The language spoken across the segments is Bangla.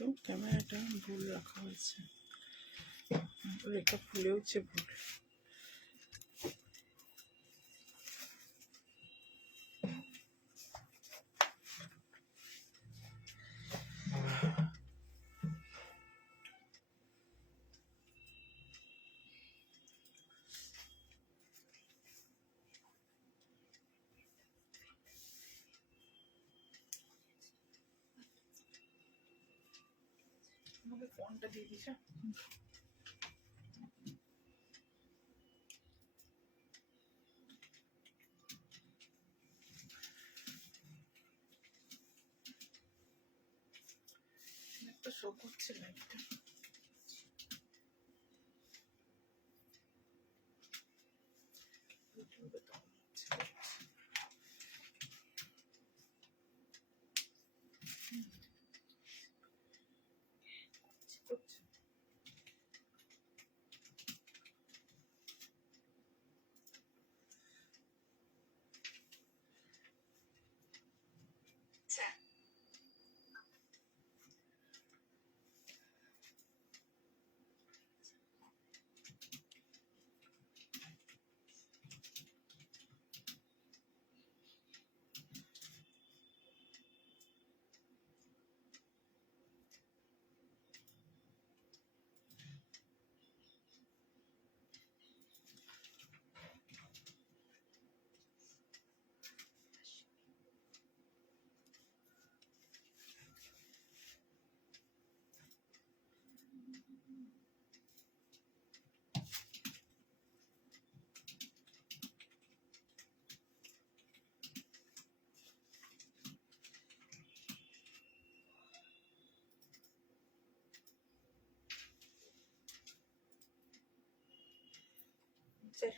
একটু ক্যামেরাটা ভুল রাখা হয়েছে, রেখা ফুলেওছে ভুল। আমাকে ফোনটা দিয়ে দিস। একটা শো করছে লাইটটা। ইউটিউবে তো করছে।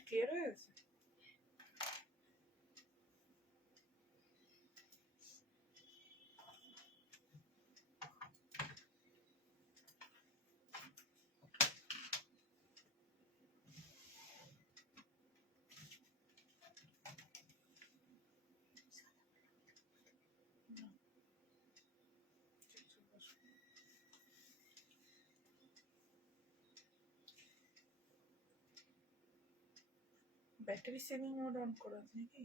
ক্লিয়ার হয়ে গেছে। ব্যাটারি সেভিং মোড অন করা আছে নাকি?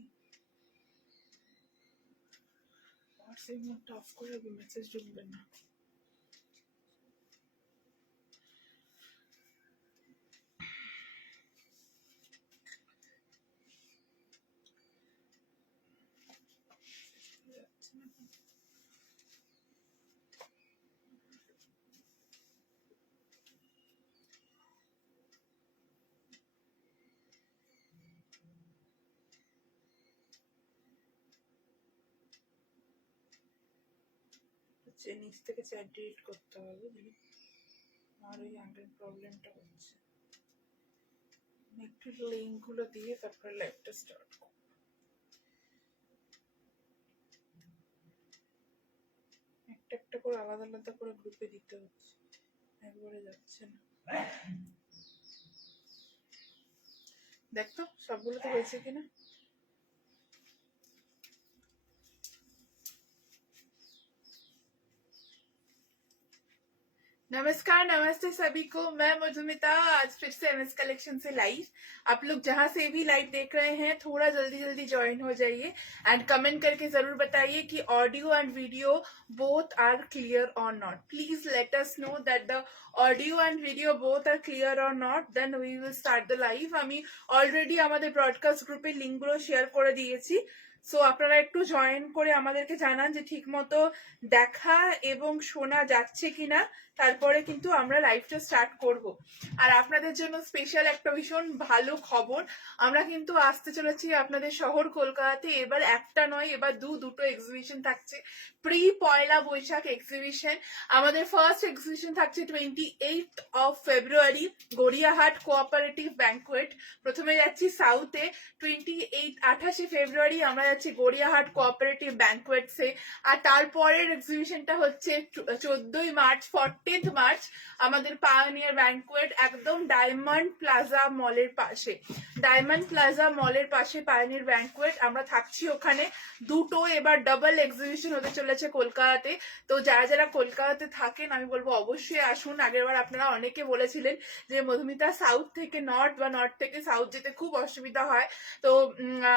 পাওয়ার সেভিং মোডটা অফ করে রাখবি, মেসেজ ঢুকবে না। নিচ থেকে চ্যাট ডিলিট করতে হবে, আর ওই আঙ্কেল প্রবলেমটা হচ্ছে। একটু লিঙ্কগুলো দিয়ে তারপরে লাইভটা স্টার্ট করব। একটা একটা করে আলাদা আলাদা করে গ্রুপে দিতে হচ্ছে, একবারে যাচ্ছে না। দেখ তো সবগুলো তো হয়েছে কিনা। नमस्कार, नमस्ते सभी को। मैं मधुमिता आज फिर से एमएस कलेक्शन से लाइव। आप लोग जहां से भी लाइव देख रहे हैं थोड़ा जल्दी जल्दी ज्वाइन हो जाइए एंड कमेंट करके जरूर बताइए कि audio and video both are clear or not. Please let us know that the audio and video both are clear or not, then we will start the live. আমি অলরেডি আমাদের ব্রডকাস্ট গ্রুপে লিংকগুলো শেয়ার করে দিয়েছি, সো আপনারা একটু জয়েন করে আমাদেরকে জানান যে ঠিকমতো দেখা এবং শোনা যাচ্ছে কিনা, তারপরে কিন্তু আমরা লাইভটা স্টার্ট করব। আর আপনাদের জন্য স্পেশাল একটা ভীষণ ভালো খবর, আমরা কিন্তু আসতে চলেছি আপনাদের শহর কলকাতাতে। এবার একটা নয়, এবার দুটো এক্সিবিশন থাকছে। প্রি পয়লা বৈশাখ এক্সিবিশন, আমাদের ফার্স্ট এক্সিবিশন থাকছে 28 of February Gariahat cooperative banquet. প্রথমে যাচ্ছি সাউথে, 28 ফেব্রুয়ারি আমরা যাচ্ছি যাচ্ছি গড়িয়াহাট কোঅপারেটিভ ব্যাংকোয়েট সে। আর তারপরের এক্সিবিশনটা হচ্ছে 14ই মার্চ 14th মার্চ আমাদের পায়োনিয়ার ব্যাংকোয়েট, একদম ডায়মন্ড প্লাজা মলের পাশে। ডায়মন্ড প্লাজা মলের পাশে পায়োনিয়ার ব্যাংকোয়েট, আমরা থাকছি ওখানে। দুটো এবার ডাবল এক্সিবিশন হতে চলেছে কলকাতাতে। তো যারা যারা কলকাতাতে থাকেন আমি বলবো অবশ্যই আসুন। আগেরবার আপনারা অনেকে বলেছিলেন যে মধুমিতা সাউথ থেকে নর্থ বা নর্থ থেকে সাউথ যেতে খুব অসুবিধা হয়। তো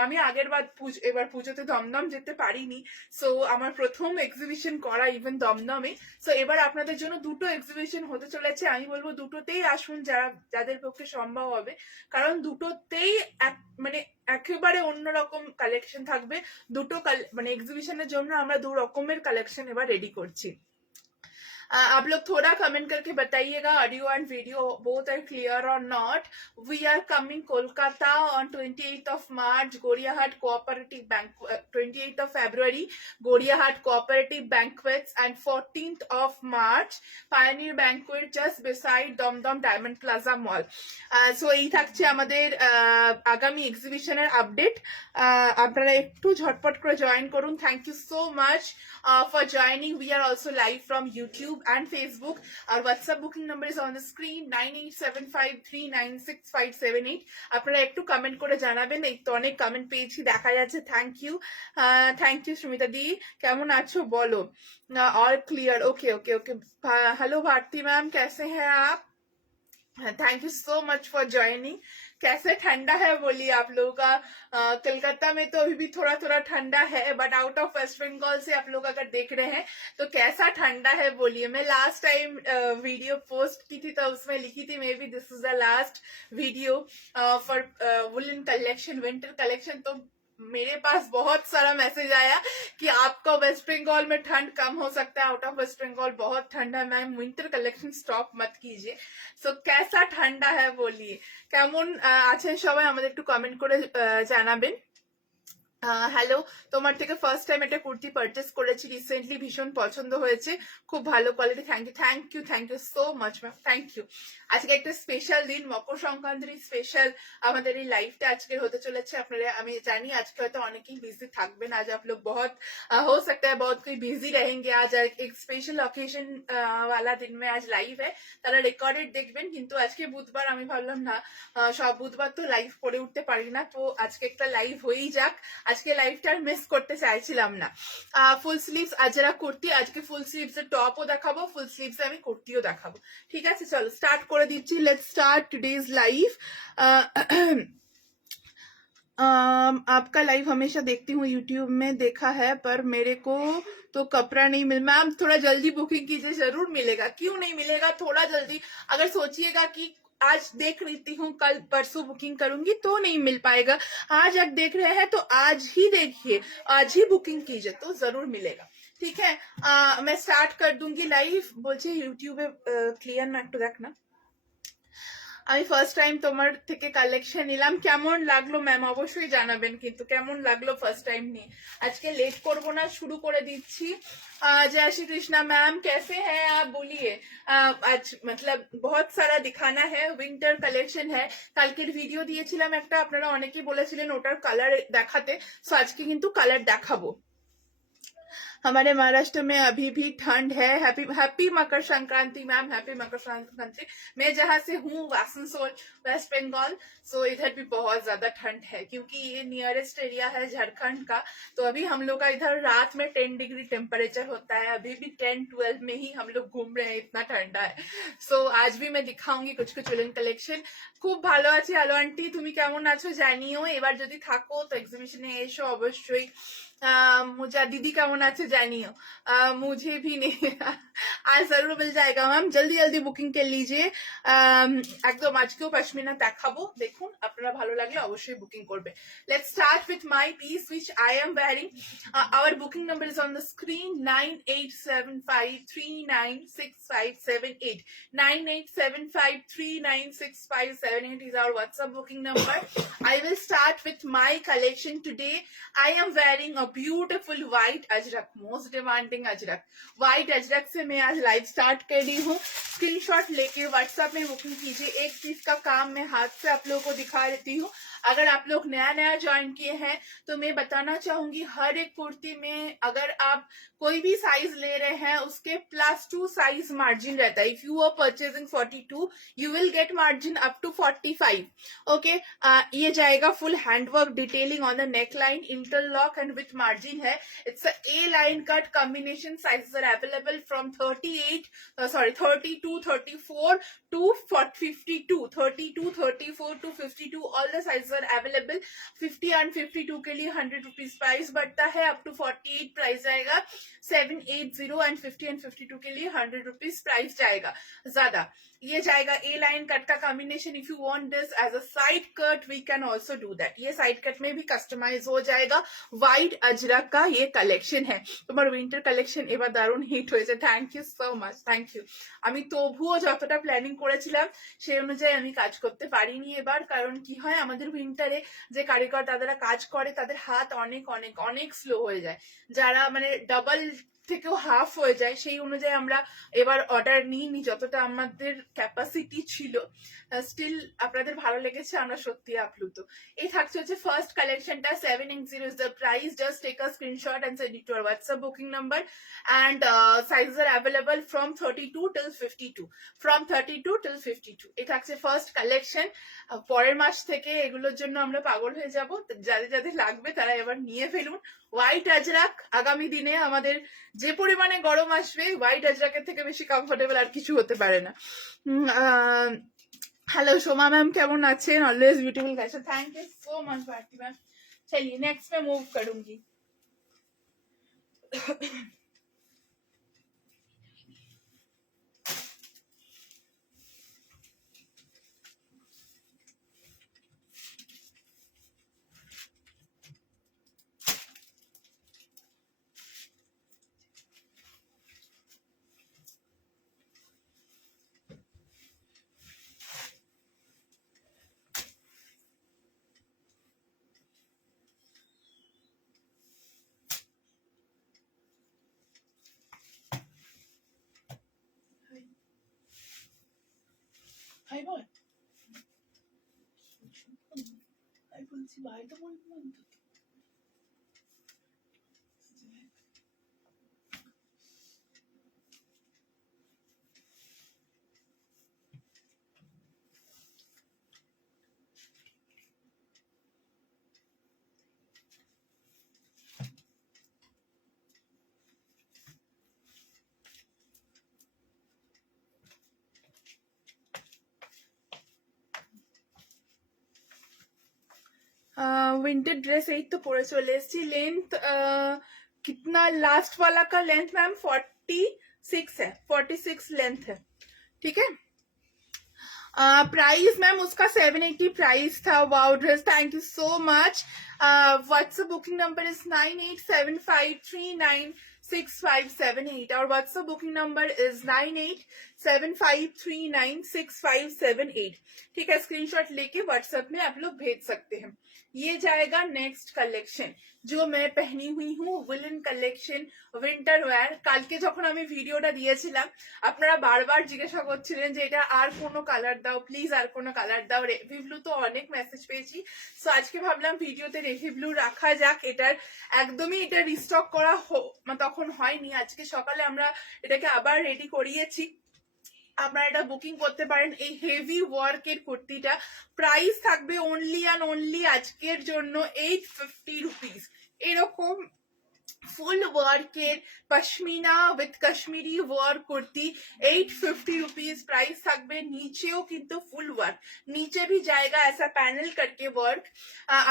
আমি আগের বার এবার পুজোতে দমদম যেতে পারিনি। সো আমার প্রথম এক্সিবিশন করা ইভেন দমদমে। সো এবার আপনাদের জন্য দুটো এক্সিবিশন হতে চলেছে। আমি বলবো দুটোতেই আসুন যাদের পক্ষে সম্ভব হবে, কারণ দুটোতেই মানে একেবারে অন্যরকম কালেকশন থাকবে। দুটো মানে এক্সিবিশনের জন্য আমরা দু রকমের কালেকশন এবার রেডি করছি। आप लोग थोड़ा कमेंट करके बताइएगा audio and video both are clear or not. We are coming Kolkata on 28th of March, Goriahat Cooperative Banquet, 28th of February, Goriahat Cooperative Banquets, and 14th of March, Pioneer Banquet just beside Domdom Diamond Plaza Mall. So এই থাকছে আমাদের আগামী এক্সিবিশনের আপডেট। আপনারা একটু ঝটপট করে জয়েন করুন। Thank you so much for joining. We are also live from YouTube and Facebook. Our WhatsApp booking number is on the screen 9875396578. আপনারা একটু কমেন্ট করে জানাবেন। এই তো অনেক কমেন্ট পেয়েছি, দেখা যাচ্ছে। থ্যাংক ইউ সুমিতা দি, কেমন আছো বলো। অল ক্লিয়ার, ওকে ওকে ওকে। हेलो भारती मैम, कैसे हैं आप? Thank you so much for joining. कैसे ठंडा है बोलिए आप लोगों का? कलकत्ता में तो अभी भी थोड़ा थोड़ा ठंडा है, but out of West Bengal से आप लोग अगर देख रहे हैं तो कैसा ठंडा है बोलिए। मैं लास्ट टाइम वीडियो पोस्ट की थी तो उसमें लिखी थी may be this is the last video for woollen collection, winter collection. तो मेरे पास बहुत सारा मैसेज आया कि आपका वेस्ट बंगाल में ठंड कम हो सकता है, आउट ऑफ वेस्ट बंगाल बहुत ठंड है मैम, विंटर कलेक्शन स्टॉप मत कीजिए। सो कैसा ठंडा है बोलिए। কেমন আছেন সবাই আমাদের একটু কমেন্ট করে জানাবেন। হ্যালো, তোমার থেকে ফার্স্ট টাইম একটা কুর্তি পারচেস করেছি রিসেন্টলি, ভীষণ পছন্দ হয়েছে, খুব ভালো quality. Thank you so much ma'am, thank you. আজকে একটা স্পেশাল দিন, মকর সংক্রান্তির স্পেশাল আমাদের এই লাইভটা আজকে হতে চলেছে। আপনারা, আমি জানি আজকে হয়তো অনেকেই বিজি থাকবেন, আজ आप लोग बहुत हो सकता है बहुत कोई बिजी रहेंगे। आज एक স্পেশাল অকেশন वाला दिन में आज লাইভ है, তারা রেকর্ডেড দেখবেন। কিন্তু আজকে বুধবার, আমি ভাবলাম না সব বুধবার তো লাইভ করে উঠতে পারি না, তো আজকে একটা লাইভ হয়েই যাক। আজকে লাইভটা মিস করতে চাইছিলাম না। ফুল স্লিভস আজরা কুর্তি, আজকে ফুল স্লিভস এর টপও দেখাবো, ফুল স্লিভস আমি কুর্তিও দেখাবো। ঠিক আছে, চলো স্টার্ট করে দিচ্ছি। Let's start today's live. आपका लाइव हमेशा देखती हूँ, यूट्यूब में देखा है पर मेरे को तो कपड़ा नहीं मिल। मैम थोड़ा जल्दी बुकिंग कीजिए, जरूर मिलेगा। क्यों नहीं मिलेगा, थोड़ा जल्दी। अगर सोचिएगा कि आज देख लेती हूँ कल परसों बुकिंग करूंगी तो नहीं मिल पाएगा। आज आप देख रहे हैं तो आज ही देखिए, आज ही बुकिंग कीजिए तो जरूर मिलेगा। ठीक है, मैं स्टार्ट कर दूंगी लाइव। বলছি ইউটিউবে ক্লিয়ার না একটু দেখ না। আমি ফার্স্ট টাইম তোমার থেকে কালেকশন নিলাম, কেমন লাগলো ম্যাম অবশ্যই জানাবেন কিন্তু কেমন লাগলো ফার্স্ট টাইম নিয়ে। আজকে লেট করব না, শুরু করে দিচ্ছি। जय श्री कृष्णा मैम, कैसे हैं आप बोलिए। आज मतलब बहुत सारा दिखाना है, विंटर कलेक्शन है। কালকের ভিডিও দিয়েছিলাম একটা, আপনারা অনেকেই বলেছিলেন ওটার কালার দেখাতে, সো আজকে কিন্তু কালার দেখাবো। हमारे महाराष्ट्र में अभी भी ठंड है। Happy Makar Sankranti ma'am, happy Makar Sankranti. मैं जहाँ से हूँ आसनसोल वेस्ट बंगाल, सो इधर भी बहुत ज्यादा ठंड है क्योंकि ये नियरेस्ट एरिया है झारखंड का। तो अभी हम लोग का इधर रात में 10 डिग्री टेम्परेचर होता है, अभी भी 10-12 में ही हम लोग घूम रहे हैं, इतना ठंडा है। सो आज भी मैं दिखाऊंगी कुछ कुछ उलन कलेक्शन। খুব ভালো আছি। আলো আন্টি, তুমি কেমন আছো জানিও। এবার যদি থাকো তো এক্সিবিশনে এসো অবশ্যই। मुझे दीदी কেমন আছে জানিও। मुझे भी नहीं आज जरूर मिल जाएगा मैम, जल्दी जल्दी बुकिंग कर लीजिए। একদম আজকেও পশমিনা দেখাবো, দেখুন আপনারা ভালো লাগলে অবশ্যই বুকিং করবে। Let's start with my piece which I am wearing. Our booking number is on the screen 9875396578. 9875396578 is our WhatsApp booking number. I will start with my collection today. I am wearing a beautiful white Ajrak, most demanding Ajrak. White Ajrak से मैं आज लाइव स्टार्ट कर रही हूँ। स्क्रीनशॉट लेके व्हाट्सएप में बुकिंग कीजिए। एक पीस का काम मैं हाथ से आप लोगों को दिखा देती हूँ। अगर आप लोग नया नया ज्वाइन किए हैं तो मैं बताना चाहूंगी, हर एक कुर्ती में अगर आप कोई भी साइज ले रहे हैं उसके +2 साइज मार्जिन रहता है. If you are purchasing 42 you will get margin up to 45. Okay, ये जाएगा full handwork detailing on the neck line, interlock and with margin है. It's a line cut combination. Sizes are available from 32, 34 to 52, 32, 34 to 52. All the sizes are available. 50 and 52 के लिए 100 रुपीज प्राइस बढ़ता है, अप टू 48 प्राइस जाएगा. 780 एंड 50 एंड 52 के लिए 100 रुपीज प्राइस जाएगा ज्यादा. ये जाएगा ए लाइन कट का combination. If you want this as a side cut we can also do that. ये साइड कट में भी कस्टमाइज हो जाएगा. वाइट अजरक का ये कलेक्शन है. তোমার উইন্টার কালেকশন এবার দারুণ হিট হয়েছে. Thank you so much, thank you. আমি তবুও যতটা প্ল্যানিং করেছিলাম সেই অনুযায়ী আমি কাজ করতে পারিনি এবার. কারণ কি হয়, আমাদের উইন্টারে যে কারিগর দাদারা কাজ করে তাদের হাত অনেক অনেক অনেক স্লো হয়ে যায়. যারা মানে ডাবল থেকেও হাফ হয়ে যায়, সেই অনুযায়ী আমরা এবার অর্ডার নিইনি যতটা আমাদের ক্যাপাসিটি ছিল. স্টিল আপনাদের ভালো লেগেছে, আমরা সত্যি আপ্লুত. এই থাকছে হচ্ছে ফার্স্ট কালেকশনটা. 780 is the price. Just take a screenshot and send it to our WhatsApp booking number. And sizes are available from 32 till 52. From 32 till 52 এই থাকছে ফার্স্ট কালেকশন. পরের মাস থেকে এগুলোর জন্য আমরা পাগল হয়ে যাব. যাদের যাদের লাগবে তারা এবার নিয়ে ফেলুন. হোয়াইট আজরাক আগামী দিনে আমাদের যে পরিমাণে গরম আসবে, হোয়াইট আজরাকের থেকে বেশি কমফোর্টেবল আর কিছু হতে পারে না. हेलो शोमा मैम, কেমন আছেন? ऑलवेज ब्यूटीफुल कैसे. Thank you so much Bharati ma'am. चलिए नेक्स्ट में मूव करूंगी. हाय बॉय, हाय बोलছি ভাই তো বলবো না. विंटर ड्रेस एक तो पड़े चले एसছি. लेंथ कितना लास्ट वाला का लेंथ मैम 46 है. 46 लेंथ है. ठीक है. प्राइस मैम उसका 780 प्राइस था. Wow dress, thank you so much. WhatsApp booking number is 9875396578. और व्हाट्सएप बुकिंग नंबर इज 9875396578. ठीक है, स्क्रीनशॉट लेके व्हाट्सएप में आप लोग भेज सकते हैं. ये जाएगा नेक्स्ट कलेक्शन जो मैं पहनी हुई हूँ, वुलन कलेक्शन উইন্টার ওয়্যার. কালকে যখন আমি ভিডিওটা দিয়েছিলাম আপনারা বারবার জিজ্ঞাসা করছিলেন যে এটা আর কোনো কালার দাও প্লিজ, আর কোনো কালার দাও. রেভি ব্লু তো অনেক মেসেজ পেয়েছি, সো আজকে ভাবলাম ভিডিওতে রেভি ব্লু রাখা যাক. এটার একদমই এটা রিস্টক করা তখন হয়নি. আজকে সকালে আমরা এটাকে আবার রেডি করিয়েছি. আপনারা এটা বুকিং করতে পারেন. এই হেভি ওয়ার্কের কুর্তিটা প্রাইস থাকবে অনলি অ্যান্ড অনলি আজকের জন্য 850 রুপিস. এরকম ফুল ওয়ার্কের pashmina with Kashmiri work kurti 850 rupees price থাকবে. नीचेও কিন্তু ফুল ওয়ার্ক, नीचे भी जाएगा ऐसा पैनल करके वर्क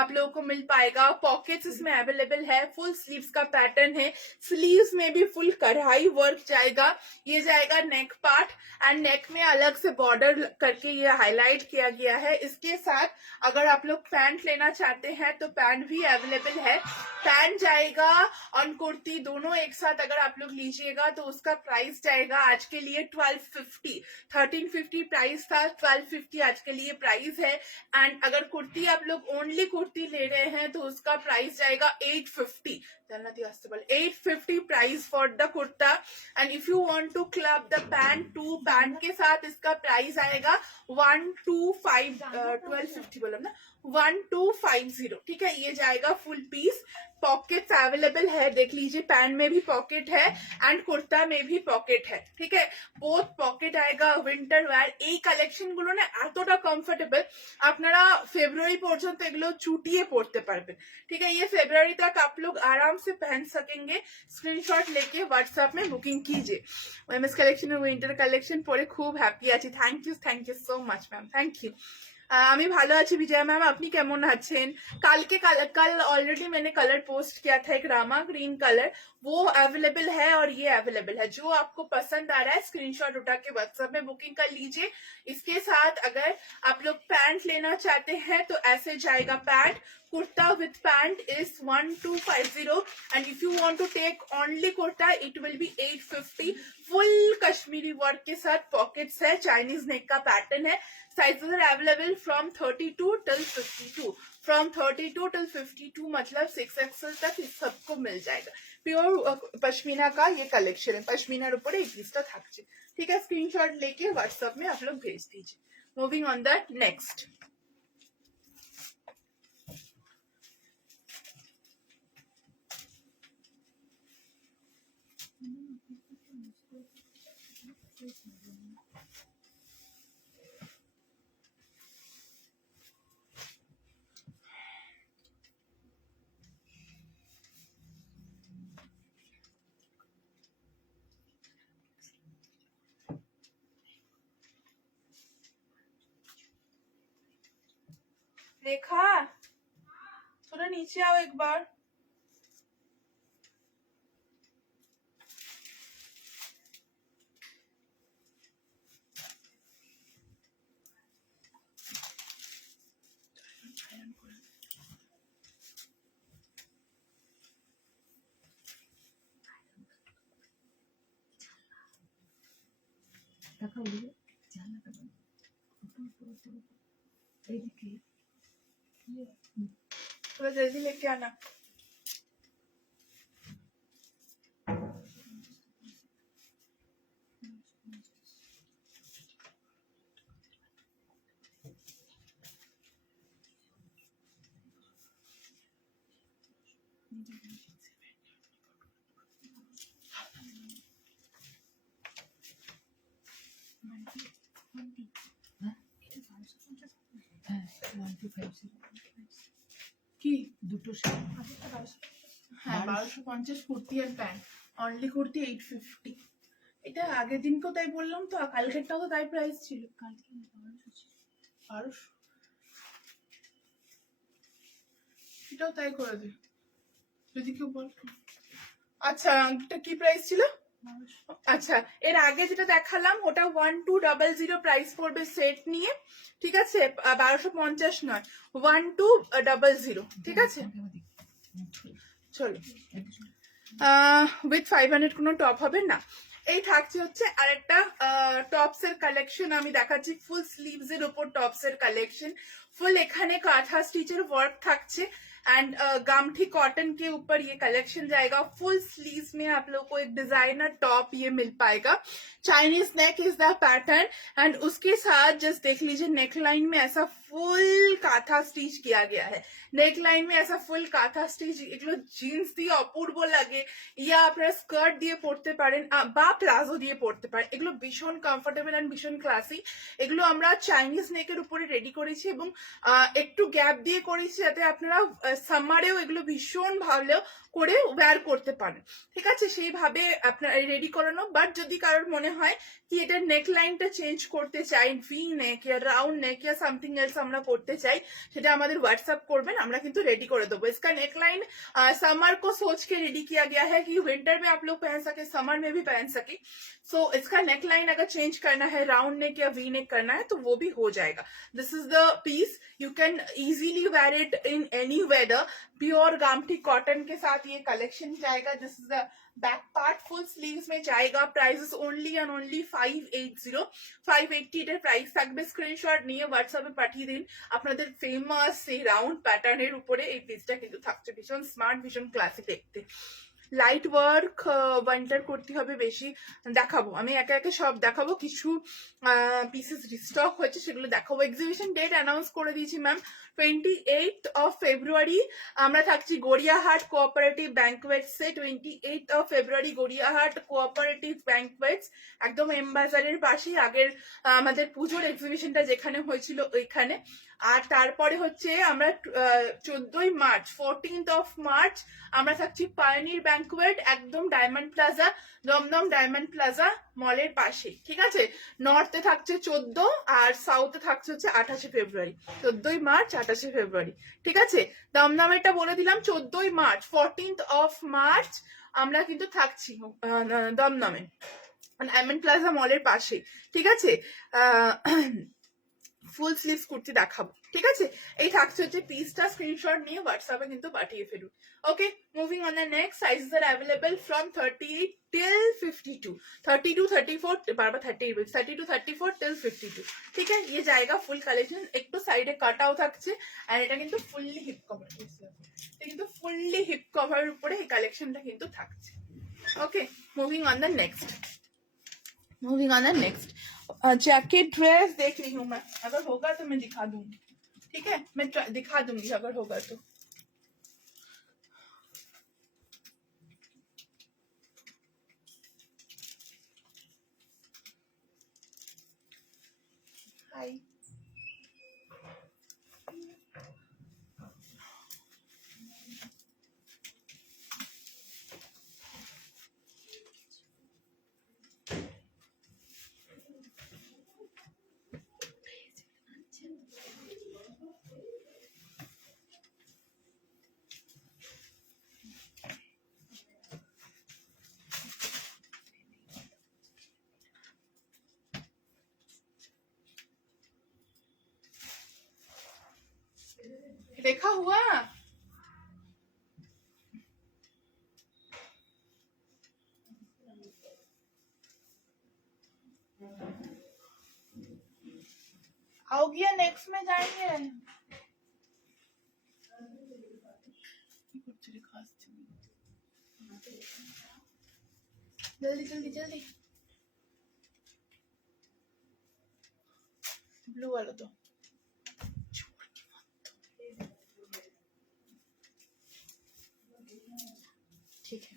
आप लोगों को मिल पाएगा. पॉकेट्स इसमें अवेलेबल है. फुल स्लीव्स का पैटर्न है. स्लीव्स में भी फुल कढ़ाई वर्क जाएगा. ये जाएगा नेक पार्ट एंड नेक में अलग से बॉर्डर करके ये हाईलाइट किया गया है. इसके साथ अगर आप लोग पैंट लेना चाहते हैं तो पैंट भी अवेलेबल है. पैंट जाएगा और कुर्ती दोनों एक साथ अगर आप लोग लीजिएगा तो उसका प्राइस जाएगा आज के लिए 1250. 1350 प्राइस था, 1250 आज के लिए प्राइस है. एंड अगर कुर्ती आप लोग ओनली कुर्ती ले रहे हैं तो उसका प्राइस जाएगा 850. जल्दी आस्ते बोल 850 price for the kurta and if you want to club the pant to pant के साथ इसका प्राइस आएगा 1250 बोला ना 1250 ठीक है। ये जाएगा फुल पीस। पॉकेट्स अवेलेबल है, देख लीजिए पैंट में भी पॉकेट है एंड कुर्ता में भी पॉकेट है ठीक है। बोथ पॉकेट आएगा विंटर वेयर। এই কালেকশন গুলো না এতটা কমফোর্টেবল, আপনারা ফেব্রুয়ারি পর্যন্ত এগুলো চুটিয়ে পড়তে পারবেন ठीक है। ये फरवरी तक आप लोग आराम से पहन सकेंगे। स्क्रीनशॉट लेके व्हाट्सएप में बुकिंग कीजिए। एमएस कलेक्शन और विंटर कलेक्शन পরে খুব হ্যাপি আছি। Thank you so much ma'am, thank you. আমি ভালো আছি বিজয়া मैम, আপনি কেমন আছেন? कल ऑलरेडी मैंने कलर पोस्ट किया था एक रामा ग्रीन कलर, वो अवेलेबल है और ये अवेलेबल है। जो आपको पसंद आ रहा है स्क्रीनशॉट उठा के व्हाट्सएप में बुकिंग कर लीजिए। इसके साथ अगर आप लोग पैंट लेना चाहते हैं तो ऐसे जाएगा pant. kurta with pant is 1250 and if you want to take only kurta it will be 850। Full Kashmiri work के साथ पॉकेट्स है, चाइनीज नेक का पैटर्न है। Sizes are available from 32 till 52। From 32 till 52 मतलब 6XL तक इस सबको मिल जाएगा। प्योर पश्मीना का ये कलेक्शन है, पश्मीनार ऊपर एक पिसটা থাকছে ठीक है। स्क्रीनशॉट लेके व्हाट्सएप में आप लोग भेज दीजिए। Moving on the next. Rekha थोड़ा नीचे आओ एक बार। थोड़ा जल्दी लेके आना। কি দুটো হ্যাঁ 1250 কুর্তি আর প্যান্ট, অনলি কুর্তি 850। এটা আগের দিনকেও তাই বললাম তো, কালকেরটাও তো তাই প্রাইস ছিল। কালকে 1200 এটাও তাই করে দে যদি কেউ বল। আচ্ছা এটা কি প্রাইস ছিল? আচ্ছা এর আগে যেটা দেখালাম ওটা 1200 প্রাইস পড়বে সেট নিয়ে ঠিক আছে। 1250 নয় 1200 ঠিক আছে। চলো উইথ 500 কোনো টপ হবে না। এই থাকছে হচ্ছে আরেকটা টপস এর কালেকশন আমি দেখাচ্ছি। ফুল স্লিভস এর উপর টপস এর কালেকশন। फुल एखाने काथा स्टिचर वर्क থাকছে एंड गामठी कॉटन के ऊपर ये कलेक्शन जाएगा। फुल स्लीव्स में आप लोग को एक डिजाइनर टॉप ये मिल पाएगा। Chinese neck is the pattern and उसके साथ जस्ट देख लीजिए नेक लाइन में ऐसा फुल काथा स्टिच किया गया है। नेक लाइन में ऐसा फुल काथा स्टिच এগুলো জিন্স দিয়ে অপূর্ব লাগে, ইয়া আপনারা স্কার্ট দিয়ে পরতে পারেন বা প্লাজো দিয়ে পরতে পারেন। এগুলো ভীষণ কমফোর্টেবল এন্ড ভীষণ ক্লাসি। এগুলো আমরা চাইনিজ নেকের উপরে রেডি করেছি এবং একটু গ্যাপ দিয়ে করেছি যাতে আপনারা সামারেও এগুলো ভীষণ ভালো করে ওয়্যার করতে পারেন ঠিক আছে। সেইভাবে আপনারা রেডি করানো। বাট যদি কারোর মনে হয় কি এটা নেক লাইনটা চেঞ্জ করতে চাই, ভি নেক या राउंड नेक या समथिंग एल्स আমরা করতে চাই, সেটা আমাদের व्हाट्सएप করবেন, আমরা কিন্তু रेडी कर देबो। इसका नेक लाइन समर को सोच के रेडी किया गया है कि विंटर में आप लोग पहन सके, समर में भी पहन सके। सो इसका नेक लाइन अगर चेंज करना है, राउंड नेक या वी नेक करना है तो वो भी हो जाएगा। This is the piece, you can easily wear it in anywhere. Together pure gamthi cotton के साथ ये कलेक्शन जाएगा। This is the back part, full sleeves में जाएगा। प्राइस ओनली एंड ओनली 580 580 এর প্রাইস থাকবে। স্ক্রিনশট নিয়ে হোয়াটসঅ্যাপে পাঠিয়ে দিন আপনাদের ফেমাস এই রাউন্ড প্যাটার্নের উপরে। এই পিসটা কিন্তু থাকছে ভীষণ স্মার্ট, ভীষণ ক্লাসি দেখতে। লাইট ওয়ার্ক ওয়ান্টার করতে হবে বেশি, দেখাবো আমি একে একে সব দেখাবো। কিছু পিসেস রিস্টক হয়েছে সেগুলো দেখাবো। এক্সিবিশন ডেট অ্যানাউন্স করে দিয়েছি ম্যাম, 28 ফেব্রুয়ারি আমরা থাকছি গড়িয়াহাট কোঅপারেটিভ ব্যাংকোয়েটসে। 28 ফেব্রুয়ারি গড়িয়াহাট কোঅপারেটিভ ব্যাংকোয়েটস, একদম এমবাজারের পাশেই আগের আমাদের পুজোর এক্সিবিশনটা যেখানে হয়েছিল ওইখানে। আর তারপরে হচ্ছে আমরা 14 মার্চ 14 মার্চ আমরা থাকছি পায়োনির ব্যাংকুয়েট, একদম Diamond Plaza, Dum Dum Diamond Plaza মলের পাশে, ঠিক আছে। নর্থে থাকছে 14 আর সাউথে থাকছে হচ্ছে 28 ফেব্রুয়ারি। 14 মার্চ 28 ফেব্রুয়ারি, ঠিক আছে। দমদমেরটা বলে দিলাম 14 মার্চ। 14 মার্চ আমরা কিন্তু থাকছি দমদমে ডায়মন্ড প্লাজা মলের পাশে, ঠিক আছে। ফুল স্লিভস কুর্তি দেখাবো, ঠিক আছে। এই থাকছে হচ্ছে পিসটা, স্ক্রিনশট নিয়ে হোয়াটসঅ্যাপে কিন্তু পাঠিয়ে ফেলুন। Okay, moving on the next. Sizes are available from 38 till 52, 32 34 बार 38 32 34 till 52, ঠিক আছে। ये जाएगा ফুল কালেকশন। একটু সাইডে কাটাও থাকছে আর এটা কিন্তু ফুললি হিপ কভার, এটা কিন্তু ফুললি হিপ কভার উপরে এই কালেকশনটা কিন্তু থাকছে। Okay, moving on the next. Moving on the next. Jacket dress देख रही हूँ मैं, अगर होगा तो मैं दिखा दूंगी, ठीक है। मैं दिखा दूंगी अगर होगा तो। हाय, देखा हुआ आओगी या नेक्स्ट में जाएंगे। जल्दी जल्दी जल्दी, ब्लू वाला तो ठीक है।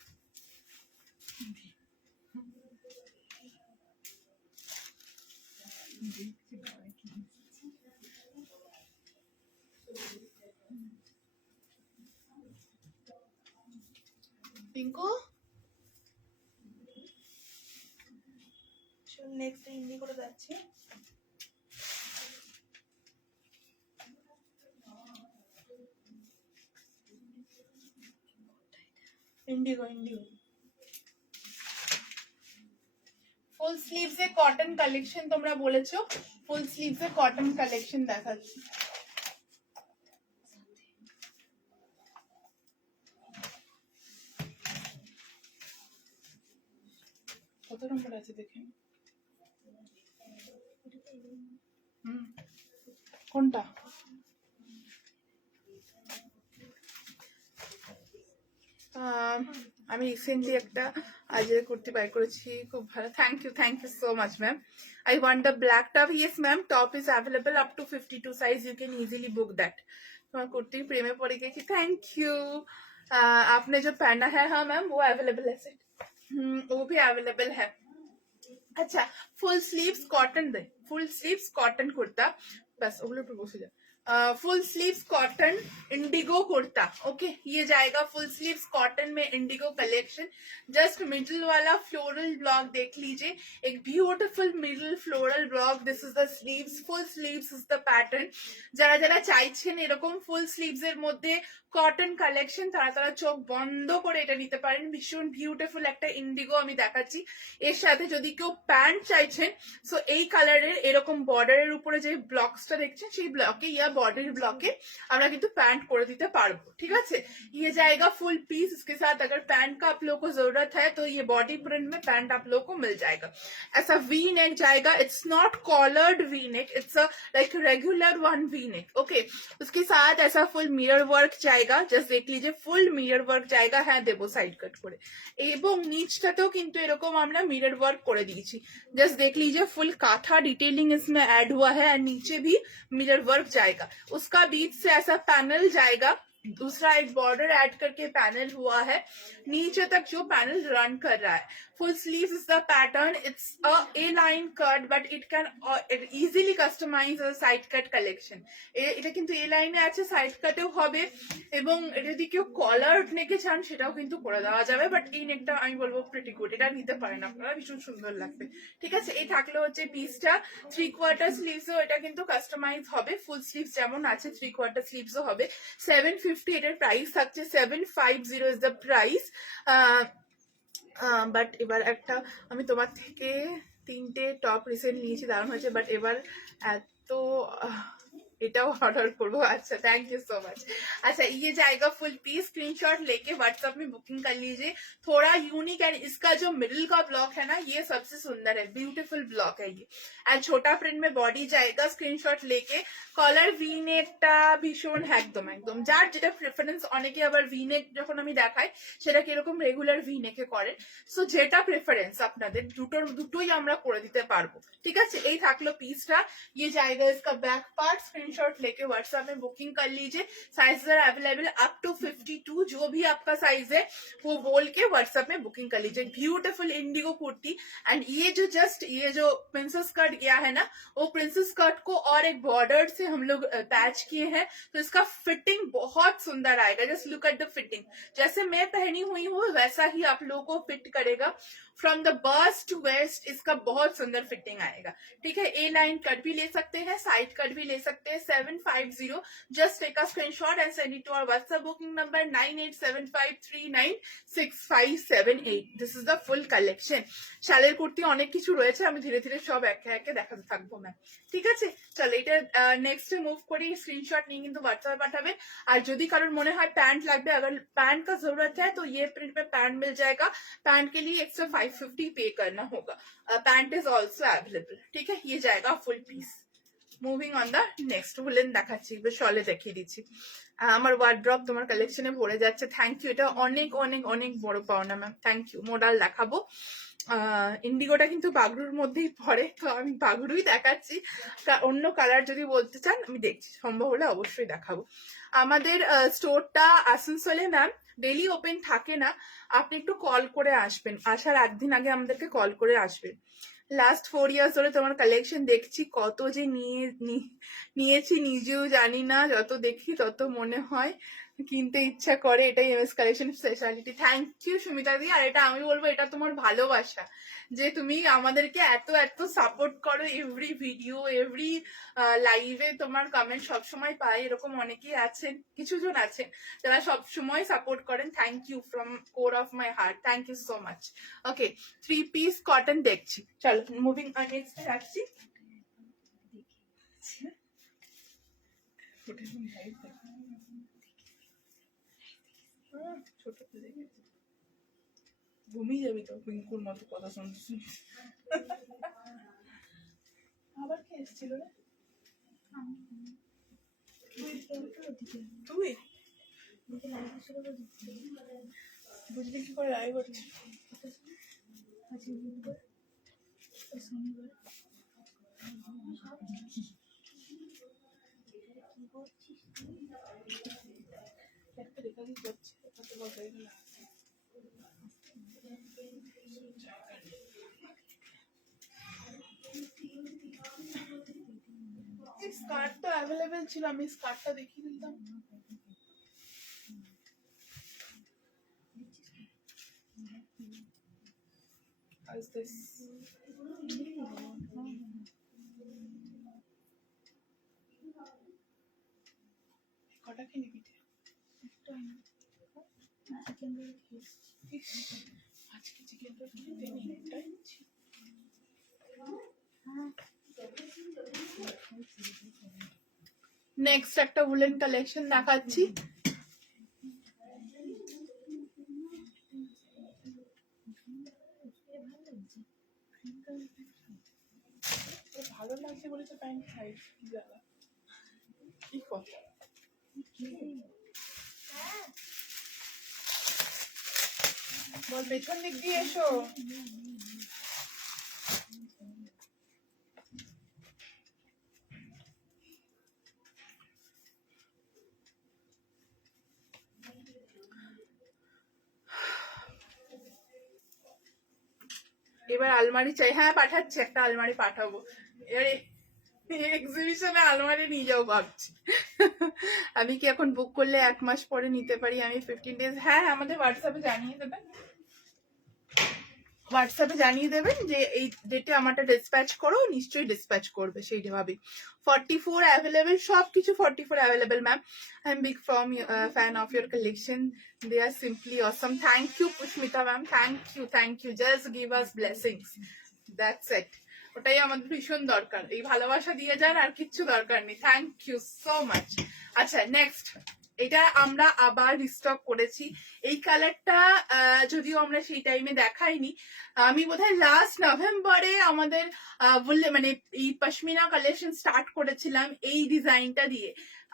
पिंकू नेक्स्ट हिंदी করে যাচ্ছে। इंडिगो इंडिगो ফুল স্লিভস এ কটন কালেকশন তোমরা বলেছো, ফুল স্লিভস এ কটন কালেকশন দেখাচ্ছি। কত নম্বর আছে দেখেন। কোনটা? আমি রিসেন্টলি একটা আজের কুর্তি বাই করেছি, খুব ভালো। Thank you so much ma'am. I want the black top. Yes ma'am, top is available up to 52 size. You can easily book that. मैं कुर्ती प्रेम में पड़ी गई थी। Thank you. आपने जो पहना है, हाँ मैम वो अवेलेबल है, वो भी अवेलेबल है। अच्छा, फुल स्लीव्स कॉटन दे, फुल स्लीव्स कॉटन कुर्ता, बस ओगले पर बसे जा। Full sleeves cotton Indigo kurta, okay. ये जाएगा फुल स्लीव्स कॉटन में इंडिगो कलेक्शन। जस्ट मिडिल वाला फ्लोरल ब्लॉक देख लीजिए, एक beautiful middle floral block. This is the sleeves, full sleeves is the pattern. যারা যারা চাইছেন এরকম ফুল স্লিভস এর মধ্যে কটন কালেকশন, তারা তারা চোখ বন্ধ করে এটা নিতে পারেন। ভীষণ বিউটিফুল একটা ইন্ডিগো আমি দেখাচ্ছি। এর সাথে যদি কেউ প্যান্ট চাইছেন, সো এই কালারের এরকম বর্ডারের উপরে যে ব্লকসটা দেখছেন সেই ব্লকে ইয়া बॉर्डर ब्लॉके আমরা কিন্তু पैंट করে দিতে পারবো। ठीक है, ये जाएगा फुल पीस। इसके साथ अगर पैंट का आप लोगों को जरूरत है तो ये बॉडी प्रिंट में पैंट आप लोगों को मिल जाएगा। ऐसा वी नेक जाएगा, it's not collared V neck, it's like regular one V neck. Okay, उसके साथ ऐसा फुल मिरर वर्क जाएगा, जस्ट देख लीजिए फुल मिरर वर्क जाएगा। হ্যাঁ দেবো সাইড কাট করে, এবং নিচটাতেও কিন্তু এরকম আমরা मिरर वर्क করে দিয়েছি। जस्ट देख लीजिए फुल काथा डिटेलिंग इसमें ऐड हुआ है, और नीचे भी मिरर वर्क जाएगा। उसका बीच से ऐसा पैनल जाएगा, दूसरा एक बॉर्डर ऐड करके पैनल हुआ है, नीचे तक जो पैनल रन कर रहा है। Full sleeves is the pattern, it's a A line cut but it can easily customize a side cut collection. এটা কিন্তু এ লাইনে আছে, সাইড কাটেও হবে, এবং এটা যদি কেউ কলার নেকে চান সেটাও কিন্তু করে দেওয়া যাবে। বাট এই নেকটা আমি বলবো প্রিটি গুড, এটা নিতে পারেন আপনারা, ভীষণ সুন্দর লাগবে। ঠিক আছে, এই থাকলে হচ্ছে পিসটা। 3/4 স্লিভসও এটা কিন্তু কাস্টমাইজ হবে, ফুল স্লিভস যেমন আছে 3/4 স্লিভসও হবে। 750 এটার প্রাইস থাকছে, 750 ইজ দ্য প্রাইস। বাট এবার একটা আমি তোমার থেকে 3টে টপ রিসেন্ট নিয়েছি, দারুণ হয়েছে। বাট এবার এত এটাও ऑर्डर করবো। अच्छा थैंक यू सो मच। अच्छा ये जाएगा फुल पीस, स्क्रीनशॉट लेके व्हाट्सएप में बुकिंग कर लीजिए। थोड़ा यूनिक एंड इसका जो मिडिल का ब्लॉक है ना, ये सबसे सुंदर है, ब्यूटीफुल ब्लॉक है ये। एंड छोटा प्रिंट में बॉडी जाएगा, स्क्रीनशॉट लेके। कलर वी नेकটা ভীষণ একদম একদম যার যেটা প্রেফারেন্স। অনেকে আবার ভি নেক যখন আমি দেখাই সেটা কিরকম রেগুলার ভি নেকে করে, সো যেটা প্রেফারেন্স আপনাদের দুটোই আমরা করে দিতে পারবো। ঠিক আছে, এই থাকলো পিসটা। ये जाएगा इसका बैक पार्ट, स्क्रीनशॉट लेके व्हाट्सएप में बुकिंग कर लीजिए। Sizes are available up to 52, जो भी आपका साइज है वो बोल के व्हाट्सएप में बुकिंग कर लीजिए। Beautiful Indigo kurti. एंड ये जो प्रिंसेस कट गया है ना, वो प्रिंसेस कट को और एक बॉर्डर से हम लोग पैच किए हैं, तो इसका फिटिंग बहुत सुंदर आएगा। Just look at the fitting, जैसे मैं पहनी हुई हूँ वैसा ही आप लोगों को फिट करेगा। From the bust to waist इसका बहुत सुंदर फिटिंग आएगा। ठीक है, ए लाइन कट भी ले सकते हैं, साइड कट भी ले सकते हैं। 750, just take a screenshot and send it to our WhatsApp booking number 9875396578। This is the full collection. শালের কুর্তি অনেক কিছু রয়েছে, আমি ধীরে ধীরে সব একে একে দেখাতে থাকবো ম্যাম। ঠিক আছে, চলো এটা नेक्स्ट मूव करी। स्क्रीनशॉट नहीं किंतु व्हाट्सएप पाठाबे। और यदि कारोर मने হয় पैंट লাগবে, अगर पैंट का जरूरत है तो ये प्रिंट में पैंट मिल जाएगा। पैंट के लिए एक्स्ट्रा 550 पे करना होगा। Pant is also available. ठीक है, ये जाएगा full piece. Moving on the next. Woollen দেখাচ্ছি, এবার শলে দেখিয়ে দিচ্ছি। আমার ওয়ার্ড্রপ তোমার কালেকশনে ভরে যাচ্ছে, থ্যাংক ইউ। এটা অনেক অনেক অনেক বড় পাওনা ম্যাম, থ্যাংক ইউ। মডাল দেখাবো, ইন্ডিগোটা কিন্তু বাগরুর মধ্যেই পড়ে, তো আমি বাগরুই দেখাচ্ছি। অন্য কালার যদি বলতে চান আমি দেখছি, সম্ভব হলে অবশ্যই দেখাবো। আমাদের স্টোরটা আসানসোলে ম্যাম ডেলি ওপেন থাকে না, আপনি একটু কল করে আসবেন, আসার একদিন আগে আমাদেরকে কল করে আসবেন। লাস্ট 4 ইয়ার্স ধরে তোমার কালেকশন দেখছি, কত যে নিয়েছি নিজেও জানি না, যত দেখি তত মনে হয় কিনতে ইচ্ছা করে। এটাই MS collection speciality. Thank you Sumita di. আর এটা আমি বলবো এটা তোমার ভালোবাসা, যে তুমি আমাদেরকে এত এত সাপোর্ট করো। এভরি ভিডিও, এভরি লাইভে তোমার কমেন্ট সবসময় পাই। এরকম অনেকেই আছেন, কিছু জন আছেন যারা সবসময় সাপোর্ট করেন। Thank you from core of my heart, thank you so much. Okay, 3 piece cotton দেখছি। চলো মুভিং নেক্সট রাখছি। ছোট ঘুমিয়ে যাবি তো পিঙ্কুর মতো কথা শুনতে শুনতে। আবার কে এসেছিল রে? তুই বুঝলি কি করে রায় করছি? একটা রেখালি করছে, একটা বসাই গেল। স্কার্ট তো অ্যাভেলেবেল ছিল, আমি স্কার্টটা দেখিয়ে দিতাম। কটা কিনে পিঠে? আজকে চিকেন রোল কিনতে নেই, এটাই নেক্সট একটা উলেন কালেকশন দেখাচ্ছি। ভালো লাগছে বলে তো প্যান্ট খাই কি কথা। বল পেছন দিক দিয়ে এসো। এবার আলমারি চাই, হ্যাঁ পাঠাচ্ছি, একটা আলমারি পাঠাবো। এবারে এক্সিবিশনে আলমারি নিয়ে যাও ভাবছি। আমি কি এখন বুক করলে 1 মাস পরে নিতে পারি? আমি 15 days, হ্যাঁ আমাদের হোয়াটসঅ্যাপে জানিয়ে দেবেন, হোয়াটসঅ্যাপে জানিয়ে দেবেন যে এই ডেটে আমারটা ডিসপ্যাচ করো, নিশ্চয়ই ডিসপ্যাচ করবে সেইভাবে। 44 অ্যাভেলেবেল, সবকিছু 44 available ma'am. I am big fan of your collection, they are simply awesome. Thank you Pushmita ma'am, thank you, just give us blessings, that's it. ওটাই আমাদের ভীষণ দরকার, এই ভালোবাসা দিয়ে যান, আর কিচ্ছু দরকার নেই। Thank you so much. আচ্ছা নেক্সট, এটা আমরা আবার রিস্টক করেছি। এই কালারটা যদিও আমরা সেই টাইমে দেখাইনি, আমি বোধহয় লাস্ট নভেম্বরে আমাদের বললে মানে এই পশমিনা কালেকশন স্টার্ট করেছিলাম এই ডিজাইনটা দিয়ে।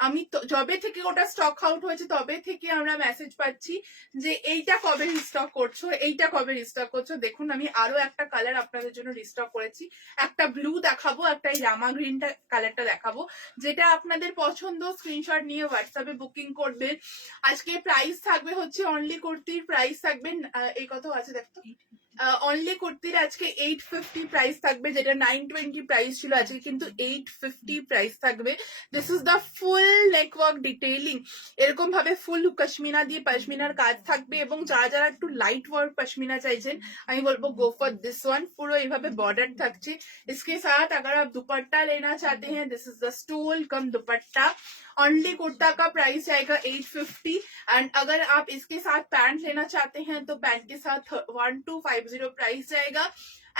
আমি যবে থেকে ওটা স্টক আউট হয়েছে তবে থেকে আমরা মেসেজ পাচ্ছি যে এইটা কবে রিস্টক করছো, এইটা কবে রিস্টক করছো। দেখুন আমি আরো একটা কালার আপনাদের জন্য রিস্টক করেছি, একটা ব্লু দেখাবো, একটা এই রামা গ্রিনটা কালারটা দেখাবো। যেটা আপনাদের পছন্দ স্ক্রিনশট নিয়ে হোয়াটসঅ্যাপে বুকিং করবেন। আজকে প্রাইস থাকবে হচ্ছে অনলি কুর্তির প্রাইস থাকবে এই কত আছে দেখতো, অনলি কুর্তির আজকে 850 প্রাইস থাকবে, যেটা 920 প্রাইস ছিল, আজকে কিন্তু 850 প্রাইস থাকবে। This is the full neckwork detailing, এরকম ভাবে ফুল পশমিনা দিয়ে পশমিনার কাজ থাকবে। এবং যারা যারা একটু লাইট ওয়ার্ক পশমিনা চাইছেন আমি বলবো गो फॉर दिस वन। পুরো এইভাবে বর্ডার থাকছে। इसके साथ अगर आप दुपट्टा लेना चाहते हैं, this is the stole cum dupatta. Only kurta का प्राइस आएगा 850 एंड अगर आप इसके साथ पैंट लेना चाहते हैं तो पैंट के साथ 1250 प्राइस जाएगा।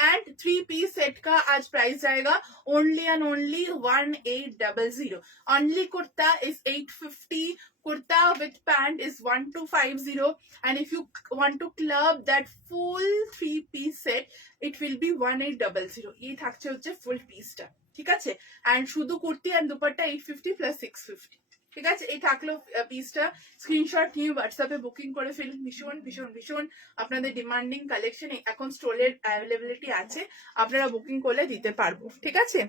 एंड 3 पीस सेट का आज प्राइस जाएगा only and only 1800। Only kurta is 850, kurta with pant is 1250, and if you want to club that full 3-piece set it will be 1800। এই থাকছে হচ্ছে ফুল পিসটা, ঠিক আছে। এন্ড শুধু কুর্তি এন্ড দুপাট্টা 850 প্লাস 650, ঠিক আছে। এই থাকলো পিসটা, স্ক্রিনশট নিয়ে হোয়াটসঅ্যাপে বুকিং করে ফেলুন। ভীষণ ভীষণ ভীষণ আপনাদের ডিমান্ডিং কালেকশন, এখন স্টোরের অ্যাভেলেবিলিটি আছে, আপনারা বুকিং করলে দিতে পারবো, ঠিক আছে।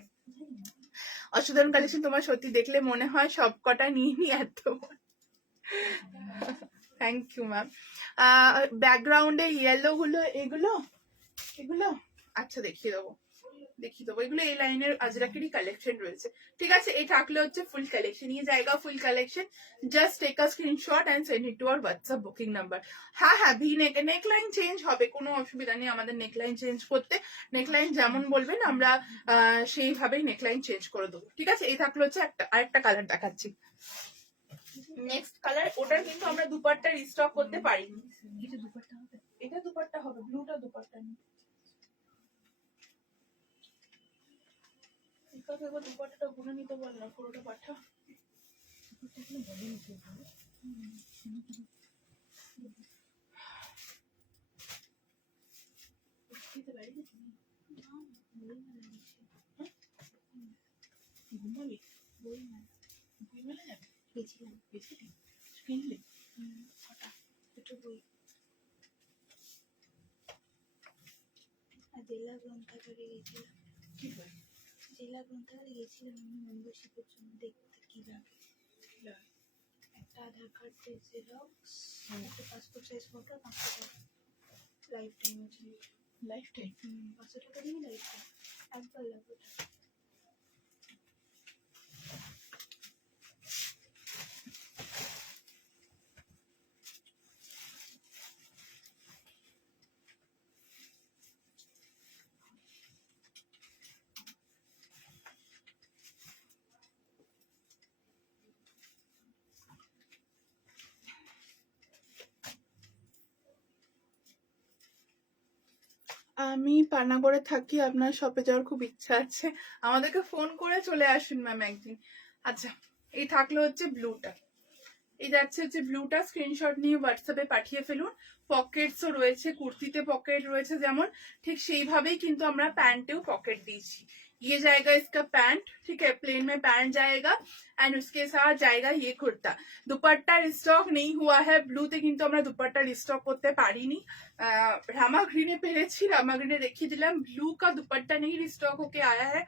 অসাধারণ কালেকশন, তোমার সত্যি দেখলে মনে হয় সব কটা নিয়ে নি এত। Thank you ma'am. ব্যাকগ্রাউন্ডে ইয়েলো গুলো এগুলো এগুলো আচ্ছা দেখিয়ে দেবো এগুলো এই লাইনের আজরাকেরই কালেকশন রয়েছে, ঠিক আছে। এই থাকলে হচ্ছে ফুল কালেকশন, ये जाएगा full collection. Just take a screenshot and send it to our WhatsApp booking number. হ্যাঁ হ্যাঁ, ভি নেকলাইন চেঞ্জ হবে, কোনো অসুবিধা নেই আমাদের নেকলাইন চেঞ্জ করতে। নেকলাইন যেমন বলবেন আমরা সেইভাবেই নেকলাইন চেঞ্জ করে দেবো, ঠিক আছে। এই থাকলো হচ্ছে আরেকটা কালার দেখাচ্ছি, নেক্সট কালার। ওটার কিন্তু আমরা দুপাট্টা রিস্টক করতে পারিনি। এটা দুপাট্টা হবে, ব্লুটা দুপাট্টা নেই। দুপাট্টাটা গুনে নিতে বল না, পুরোটা পাঠা। ঘুমাবি বই মেলা যাবে, গেছিলাম গেছিলি কিনলে দুটো বই। জেলা গ্রন্থাগারে গেছিলাম, কি বই? জেলা গ্রন্থাগারে গেছিলাম আমি মেম্বারশিপের জন্য, দেখতে কি লাগে। একটা আধার কার্ড জেরক্স, একটা পাসপোর্ট সাইজ ফটো, 500 টাকা লাইফ টাইম আছে। লাইফ টাইম 500 টাকা দিবি লাইফ টাইম, একবার লাগবে। আমি পানাগড়ে থাকি, আপনার শপে যাওয়ার খুব ইচ্ছা আছে, আমাদেরকে ফোন করে চলে আসুন ম্যাম একদিন। আচ্ছা এই থাকলো হচ্ছে ব্লুটা, এই যাচ্ছে হচ্ছে ব্লুটা, স্ক্রিনশট নিয়ে হোয়াটসঅ্যাপে পাঠিয়ে ফেলুন। পকেটসও রয়েছে, কুর্তিতে পকেট রয়েছে যেমন, ঠিক সেইভাবেই কিন্তু আমরা पैंटेও पॉकेट दीजिए। ये जाएगा इसका पैंट, ठीक है, प्लेन में पैंट जाएगा एंड उसके साथ जाएगा ये कुर्ता। दुपट्टा स्टॉक नहीं हुआ है ব্লুতে, কিন্তু আমরা দুপাট্টা স্টক করতে পারিনি। रामा ग्रीने পেরেছি, रामा ग्रीने দেখিয়ে দিলাম। ब्लू का दुपट्टा नहीं स्टॉक होके आया है,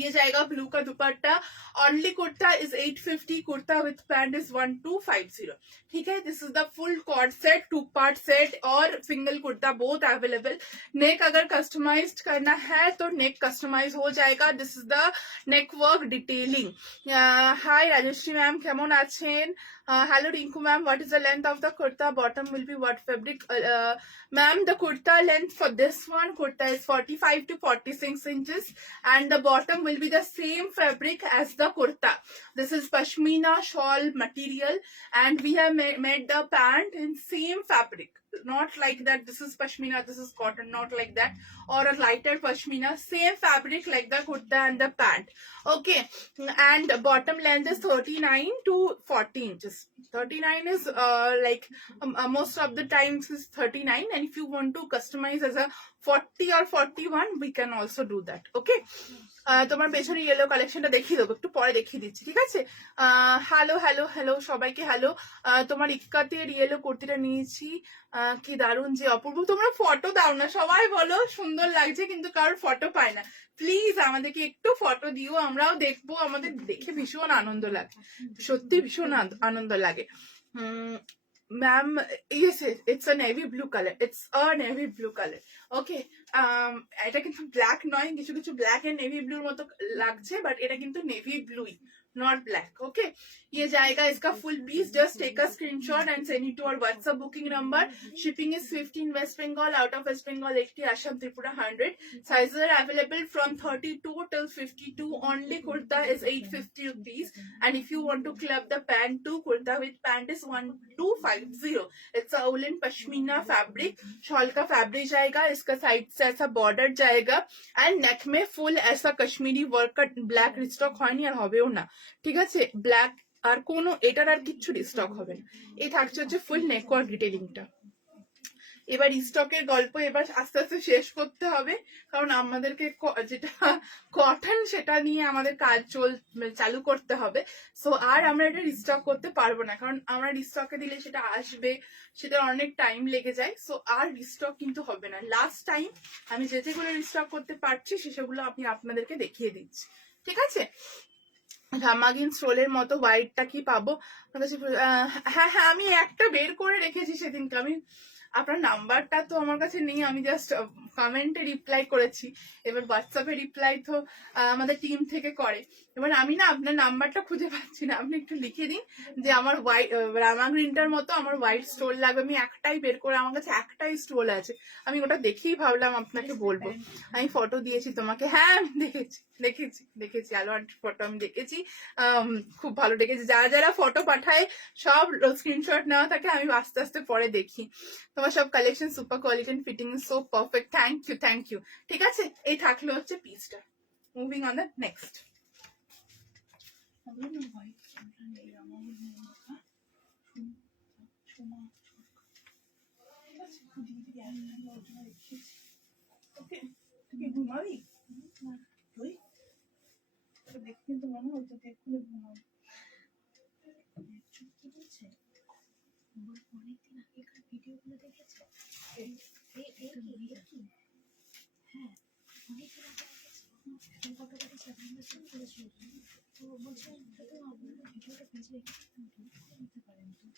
ये जाएगा ब्लू का dupatta. Only kurta is 850, kurta with pant is 1250। ठीक है, this is the full cord set, 2 part set और single kurta both available. Neck अगर कस्टमाइज्ड करना है तो नेक कस्टमाइज हो जाएगा। This is the neck work detailing. Hi Rajashree ma'am, केमन आছেন? Hello Rinku ma'am, what is the length of the kurta? Bottom will be what fabric? Ma'am the kurta length for this one kurta is 45 to 46 inches and the bottom will be the same fabric as the kurta. This is pashmina shawl material and we have made the pant in same fabric, not like that this is pashmina, this is cotton, not like that, or a lighter pashmina, same fabric like the kurta and the pant. Okay, and bottom length is 39 to 40 inches. 39 is like most of the times is 39, and if you want to customize as a 40 or 41 we can also do that. Okay, তোমার পেছনে ইয়েলো কালেকশনটা দেখিয়ে দেবো, একটু পরে দেখিয়ে দিচ্ছি, ঠিক আছে? হ্যালো হ্যালো হ্যালো সবাইকে হ্যালো। তোমার ইক্কাতের ইয়েলো কুর্তিটা নিয়েছি, কি দারুণ যে অপূর্ব। তোমরা ফটো দাও না, সবাই বলো সুন্দর লাগছে কিন্তু কারোর ফটো পায় না। প্লিজ আমাদেরকে একটু ফটো দিও, আমরাও দেখবো, আমাদের দেখে ভীষণ আনন্দ লাগে, সত্যি ভীষণ আনন্দ লাগে। Ma'am yes, it's a navy blue color, it's a navy blue color. Okay, এটা কিন্তু ব্ল্যাক নয়, কিছু কিছু ব্ল্যাক এন্ড নেভি ব্লুর মতো লাগছে, বাট এটা কিন্তু নেভি ব্লুই, not black. Okay, ये जाएगा इसका full piece. Just take a screenshot and send it to our WhatsApp booking number. Shipping is 15 West Bengal, out of West Bengal 80, Assam Tripura 100. Sizes are available from 32 till 52. Only kurta is 850 rupees, and if you want to club the pant too, kurta with pant is 1250. It's a woolen pashmina fabric, shawl का fabric जाएगा, इसका साइड से ऐसा बॉर्डर जाएगा एंड नेक में फुल ऐसा कश्मीरी वर्क का ब्लैक रिस्टॉक হয়নি আর হবেও না, ঠিক আছে? ব্ল্যাক আর কোনো এটার আর কিচ্ছু রিস্টক হবে না। এই থাকছে হচ্ছে ফুল নেকওয়ার্ক ডিটেইলিংটা। এবার স্টকের গল্প এবার আস্তে আস্তে শেষ করতে হবে, কারণ আমাদেরকে যেটা কটন সেটা নিয়ে আমাদের কাজ চালু করতে হবে। সো আর আমরা এটা রিস্টক করতে পারবো না, কারণ আমরা রিস্টকে দিলে সেটা আসবে, সেটা অনেক টাইম লেগে যায়। সো আর রিস্টক কিন্তু হবে না। লাস্ট টাইম আমি যেগুলো রিস্টক করতে পারছি সেগুলো আমি আপনাদেরকে দেখিয়ে দিচ্ছি, ঠিক আছে? রামাগিন স্টোলের মতো হোয়াইটটা কি পাবো? হ্যাঁ হ্যাঁ, আমি একটা বের করে রেখেছি সেদিনকে। আমি আপনার নাম্বারটা তো আমার কাছে নেই, আমি জাস্ট কমেন্টে রিপ্লাই করেছি। এবার হোয়াটসঅ্যাপে রিপ্লাই তো আমাদের টিম থেকে করে। এবার আমি না আপনার নাম্বারটা খুঁজে পাচ্ছি না, আপনি একটু লিখে দিন যে আমার হোয়াইট রামা গ্রিনটার মতো আমার হোয়াইট স্টোল লাগবে। আমি একটাই বের করে, আমার কাছে একটাই স্টোল আছে, আমি ওটা দেখেই ভাবলাম আপনাকে বলবো। আমি ফটো দিয়েছি তোমাকে, হ্যাঁ দেখেছি দেখেছি দেখেছি, আলো ফটো আমি দেখেছি, খুব ভালো দেখেছি। যারা যারা ফটো পাঠায় সব স্ক্রিনশট নেওয়া থাকে, আমি আস্তে আস্তে পরে দেখি। তোমার সব collection super quality and fitting so perfect, thank you thank you. ঠিক আছে, এই থাকলো হচ্ছে পিসটা। Moving on the next. Okay, তুই ঘুমাবি? দেখে কিন্তু মনে হচ্ছে তুই এক্ষুনি ঘুমাবি। অনেকদিন আগেকার ভিডিওগুলো দেখেছে, হ্যাঁ অনেকদিন আগে দেখেছি, এই ফটোটা দেখে আমরা সেভ করেছিল। তো বলছিলাম তো আপনারা ভিডিওটা পেজে দিতে পারেন। তো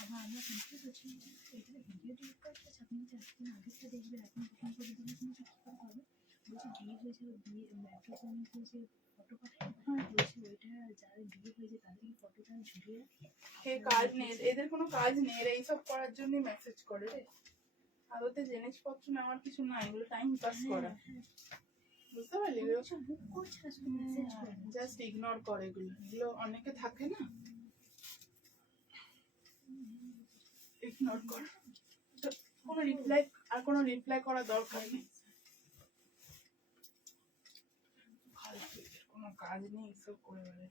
আবার আমরা কনফিউজ হচ্ছিলাম যে এটা ভিডিও ডিলিট করতে আপনি যদি একদিন আগেরটা দেখবেন, এখন বুকিং করে দেবেন, কিন্তু কী করে হবে? বলছে বিয়ে হয়েছে, বিয়ে ম্যাট্রিক যে ফটো পাঠায়, বলছে ওইটা যাদের বিয়ে হয়েছে তাদের ফটোটা ঝুলিয়ে রাখে। হে কাজ নেই, এদের কোনো কাজ নেই, এরা এইসব করার জন্যই মেসেজ করে রে। আর ওদের জিনিসপত্র নেওয়ার কিছু না, এগুলো টাইম পাস করা, বুঝতে পারলি? জাস্ট ইগনোর করে এগুলো, এগুলো অনেকে থাকে না, ইগনোর কর। কোনো রিপ্লাই আর কোনো রিপ্লাই করার দরকার নেই, কোনো কাজ নেই, এসব করে বেড়ে।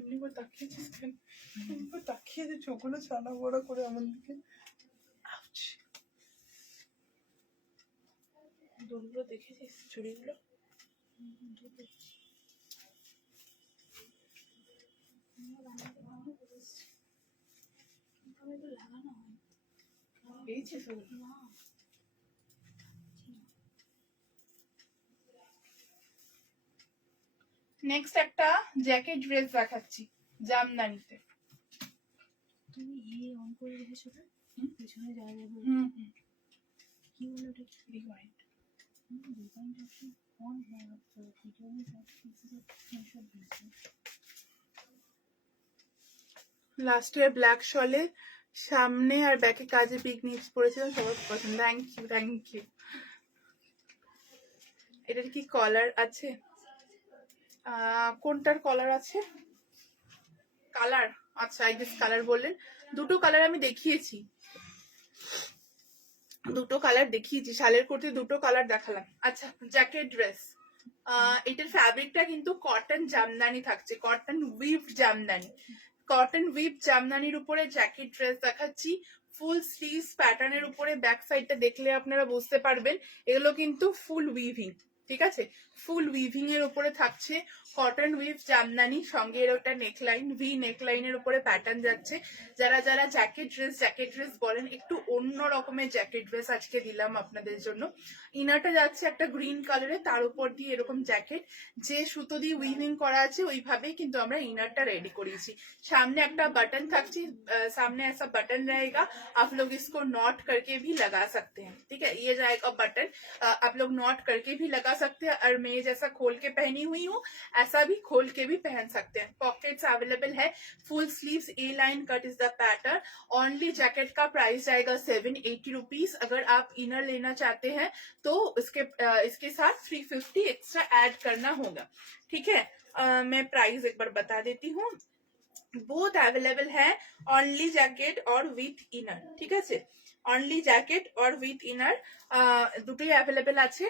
এমনি করে তাকিয়েছিস কেন? এমনি করে তাকিয়ে যে চোখগুলো ছানা বড় করে আমার দিকে। দুলগুলো দেখেছিস, চুড়িগুলো? পেয়েছিস ওগুলো? নেক্সট একটা জ্যাকেট ড্রেস দেখাচ্ছি জামদানিতে। তুমি অন করে রেখেছো না পিছনে যা যাবে কি বলে ওটা রিওয়াইন্ড অপশন অন হ্যাঁ তো ভিডিও में স্ক্রিনশট দিয়েছি। লাস্ট ইয়ার ব্ল্যাক শলে সামনে আর ব্যাকে কাজে পিক নিয়ে পড়েছিলাম, সবার পছন্দ। Thank you, thank you. এটার কি কলার আছে? কোনটার কলার আছে? কালার, আচ্ছা আই গেস কালার বললেন। দুটো কালার আমি দেখিয়েছি, শালের কুর্তি দুটো কালার দেখালাম। আচ্ছা, জ্যাকেট ড্রেস। এটার ফ্যাব্রিকটা কিন্তু কটন জামদানি থাকছে, cotton weave jamdani. Cotton weave জামদানির উপরে জ্যাকেট ড্রেস দেখাচ্ছি, ফুল স্লিভস প্যাটার্নের উপরে। ব্যাক সাইডটা দেখলে আপনারা বুঝতে পারবেন এগুলো কিন্তু ফুল উইভিং, ঠিক আছে? ফুল উইভিং এর উপরে থাকছে কটন উইভ জামদানি, সঙ্গে এর একটা নেকলাইন, ভি নেকলাইনের উপরে প্যাটার্ন যাচ্ছে। যারা যারা জ্যাকেট ড্রেস বলেন, একটু অন্য রকমের জ্যাকেট ড্রেস আজকে দিলাম আপনাদের জন্য। ইনারটা যাচ্ছে একটা গ্রিন কালারে, তার উপর দিয়ে এরকম জ্যাকেট, যে সুতো দিয়ে উইভিং করা আছে ওইভাবেই কিন্তু আমরা ইনারটা রেডি করিয়েছি। सामने একটা बटन থাকছে, सामने ऐसा बटन रहेगा, आप लोग इसको नॉट करके भी लगा सकते हैं, ठीक है? ये जाएगा बटन, आप लोग नॉट करके भी लगा सकते हैं, और मैं जैसा खोल के पहनी हुई हूँ ऐसा भी खोल के भी पहन सकते हैं। पॉकेट्स अवेलेबल है, full sleeves, A line cut is the pattern. Only jacket का प्राइस जाएगा 780 रुपीज। अगर आप इनर लेना चाहते हैं तो इसके साथ 350 एक्स्ट्रा ऐड करना होगा, ठीक है? मैं प्राइस एक बार बता देती हूँ। बोथ अवेलेबल है, অনলি জ্যাকেট और উইথ ইনার, ঠিক আছে? অনলি জ্যাকেট और উইথ ইনার দুটোই অ্যাভেলেবেল আছে।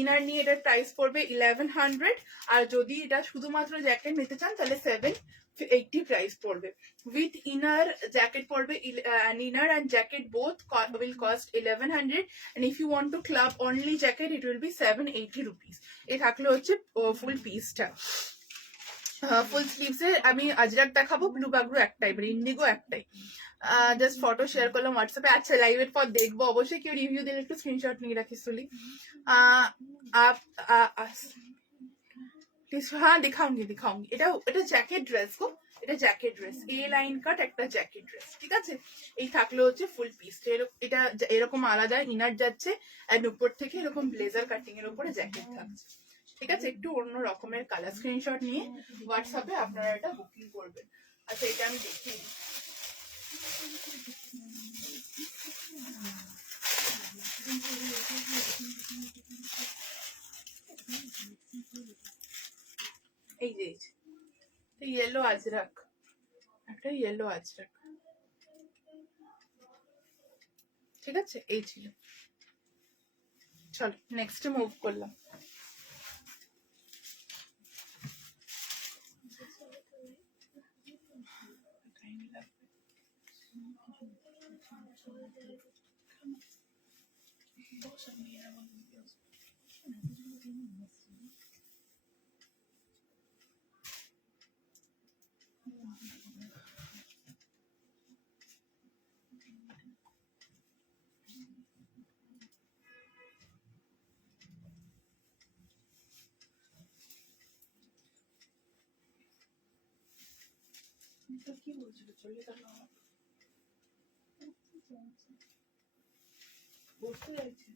ইনার নিয়ে এটার প্রাইস পড়বে 1100, আর যদি এটা শুধুমাত্র জ্যাকেট নিতে চান তাহলে 780 প্রাইস পড়বে। উইথ ইনার জ্যাকেট পড়বে, inner and jacket both will cost 1100, and if you want to club only jacket it will be 780 rupees। এই থাকলে হচ্ছে ফুল পিসটা। ফুল স্লিভস এর আমি আজরাক দেখাবো, ব্লু বাগরু একটাই, ইন্ডিগো একটাই। জাস্ট ফটো শেয়ার করলাম হোয়াটসঅ্যাপে। আচ্ছা, লাইভের পর দেখবো অবশ্যই, কেউ রিভিউ দিলে একটু স্ক্রিনশট নিয়ে রাখিস তুলি। হ্যাঁ দিখাউঙ্গি। এটা জ্যাকেট ড্রেস গো, এটা জ্যাকেট ড্রেস, এ লাইন কাট একটা জ্যাকেট ড্রেস, ঠিক আছে? এই থাকলো হচ্ছে ফুল পিস। এটা এরকম আলাদা ইনার যাচ্ছে, এন্ড উপর থেকে এরকম ব্লেজার কাটিং এর উপরে জ্যাকেট থাকছে, ঠিক আছে? একটু অন্য রকমের কালার। স্ক্রিনশট নিয়ে হোয়াটসঅ্যাপে আপনারা এটা বুকিং করবেন। আচ্ছা, এটা আমি দেখিয়ে দিই। এই যে ইয়েলো আজরাক, একটা ইয়েলো আজরাক, ঠিক আছে? এই ছিল। চলো নেক্সট মুভ করলাম। কি বলছিল? চলে গেল, বসতে যাচ্ছে।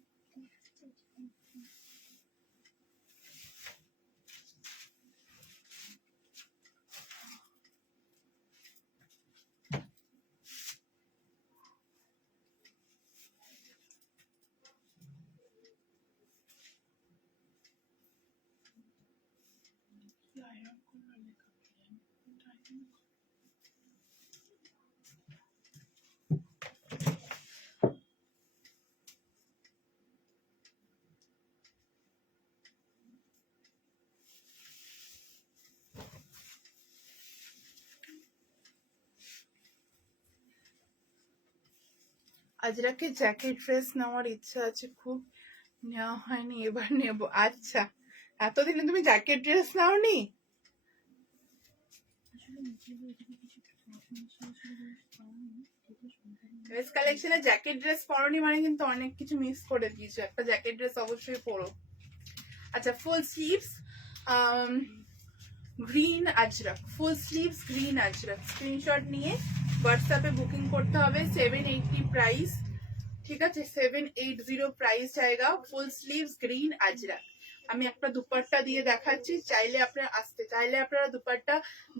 আজরাকে জ্যাকেট ড্রেস নেওয়ার ইচ্ছা আছে খুব, নেওয়া হয়নি, এবার নেব। আচ্ছা, এতদিনে তুমি জ্যাকেট ড্রেস নাওনি? আসলে নিচে এদিকে কিছু ড্রেস কালেকশনে জ্যাকেট ড্রেস পরনি মানে কিন্তু অনেক কিছু মিস করে দিয়েছো, একটা জ্যাকেট ড্রেস অবশ্যই পরো। আচ্ছা, full sleeves green Ajrakh, full sleeves green Ajrakh, screenshot নিয়ে হোয়াটসঅ্যাপে বুকিং করতে হবে। 780 প্রাইস, ঠিক আছে, 780 প্রাইস জায়গা। Full sleeves green Ajrakh. আমি একটা দুপাট্টা দিয়ে দেখাচ্ছি, চাইলে আপনারা চাইলে আপনারা দুপাট্টা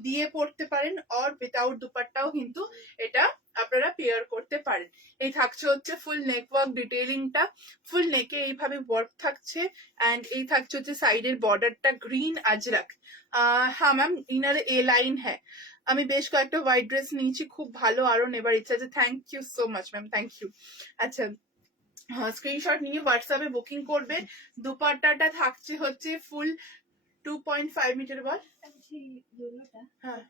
দিয়ে পড়তে পারেন, আর উইদাউট দুপাট্টাও কিন্তু এটা আপনারা পেয়ার করতে পারেন। এই থাকছে হচ্ছে ফুল নেক ওয়ার্ক ডিটেইলিংটা, ফুল নেকে এইভাবে ওয়ার্ক থাকছে, অ্যান্ড এই থাকছে হচ্ছে সাইডের বর্ডারটা গ্রিন আজরক। হ্যাঁ ম্যাম, ইনারে এ লাইন হ্যাঁ। আমি বেশ কয়েকটা হোয়াইট ড্রেস নিয়েছি, খুব ভালো, আরো নেবার ইচ্ছা আছে। Thank you so much ma'am, thank you. আচ্ছা, স্ক্রিনশট নিয়ে হোয়াটসঅ্যাপে বুকিং করবে। দুপাট্টাটা থাকছে হচ্ছে ফুল 2.5 মিটার। বল হ্যাঁ,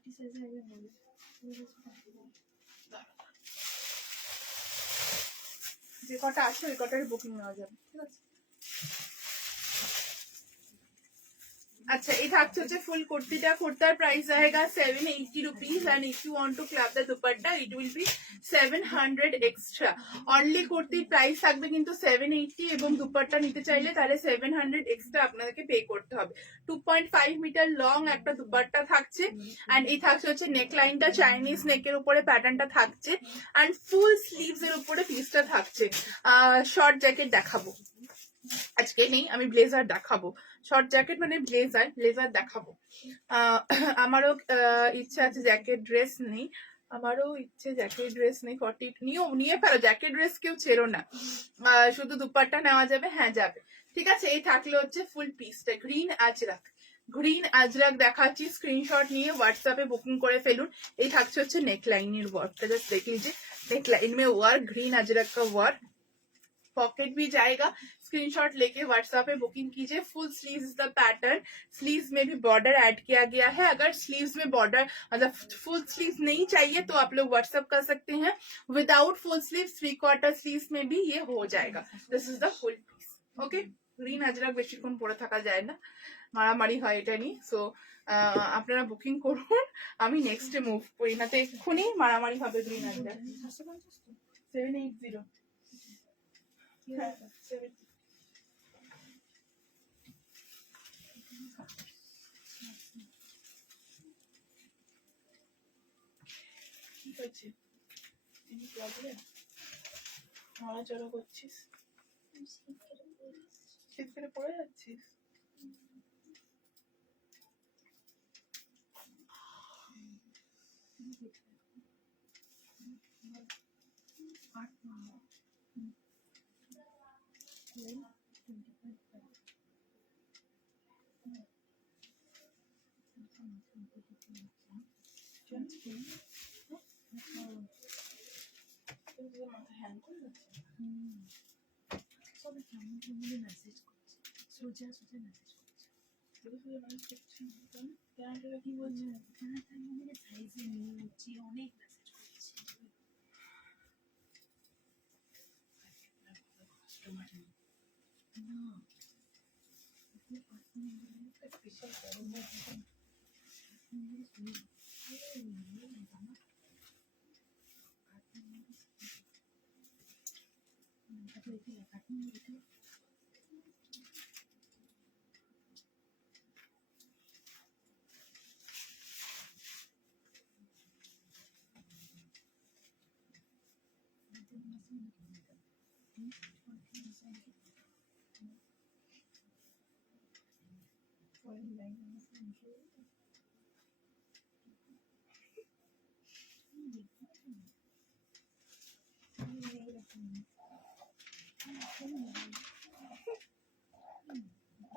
যে কটা আছে ওই কটার বুকিং নেওয়া যাবে, ঠিক আছে। अच्छा, ये থাকছে হচ্ছে ফুল কুর্তিটা। কুর্তার প্রাইস रहेगा 780 rupees, and if you want to clap the dupatta it will be 700 extra. Only কুর্তির প্রাইস থাকবে কিন্তু 780, এবং দুপাট্টা নিতে চাইলে তাহলে 700 এক্সট্রা আপনাদেরকে পে করতে হবে। 2.5 মিটার লং একটা দুপাট্টা থাকছে, এন্ড এই থাকছে হচ্ছে নেক লাইনটা চাইনিজ নেকের উপরে প্যাটার্নটা থাকছে, এন্ড ফুল স্লিভস এর উপরে পিসটা থাকছে। শর্ট জ্যাকেট দেখাবো আজকে, নেই আমি ব্লেজার দেখাবো। শর্ট জ্যাকেট মানে ব্লেজার, ব্লেজার দেখাবো। আমারও ইচ্ছা আছে, জ্যাকেট ড্রেস নেই, আমারও ইচ্ছে জ্যাকেট ড্রেস নেই। 40 নিয়ে ফেলো, জ্যাকেট ড্রেস কেউ ছেড়ো না, শুধু দুপাট্টা নেওয়া যাবে। হ্যাঁ যাবে, ঠিক আছে। এই থাকলে হচ্ছে ফুল পিসটা গ্রিন আজরাক, গ্রিন আজরাক দেখাচ্ছি। স্ক্রিনশট নিয়ে হোয়াটসঅ্যাপে বুকিং করে ফেলুন। এই থাকছে হচ্ছে नेकलाइन वर्कটা, জাস্ট देख लीजिए, नेकलाइन में वर्क, ग्रीन अजरक का वर्क, पॉकेट भी जाएगा। स्क्रीनशॉट लेके व्हाट्सएप पे बुकिंग कीजिए। Full sleeves the pattern, sleeves में भी बॉर्डर ऐड किया गया है। अगर स्लीव्स में बॉर्डर मतलब फुल स्लीव्स नहीं चाहिए तो आप लोग व्हाट्सएप कर सकते हैं। विदाउट फुल स्लीव्स 3/4 स्लीव्स में भी ये हो जाएगा। This is the full piece. Okay, green Ajrak বেশিক্ষণ পরে থাকা যায় না, মারামারি হয় এটা নিয়ে। সো আপনারা বুকিং করুন, আমি নেক্সটে মুভ করি, না তো এক্ষুনি মারামারি হবে। গ্রিন আজরাক 780। হ্যাঁ, 780। কি হয়েছে? Any problem? নড়াচড়া করছিস, শীত করে পড়ে যাচ্ছিস? মাথা হ্যাং করে যাচ্ছে। মেসেজ করছে, সোজা সোজা মেসেজ করছে। কি বলছে? সাইজে নিয়ে হচ্ছে, অনেক মেসেজ করছে। না বিশাল গরম হচ্ছে।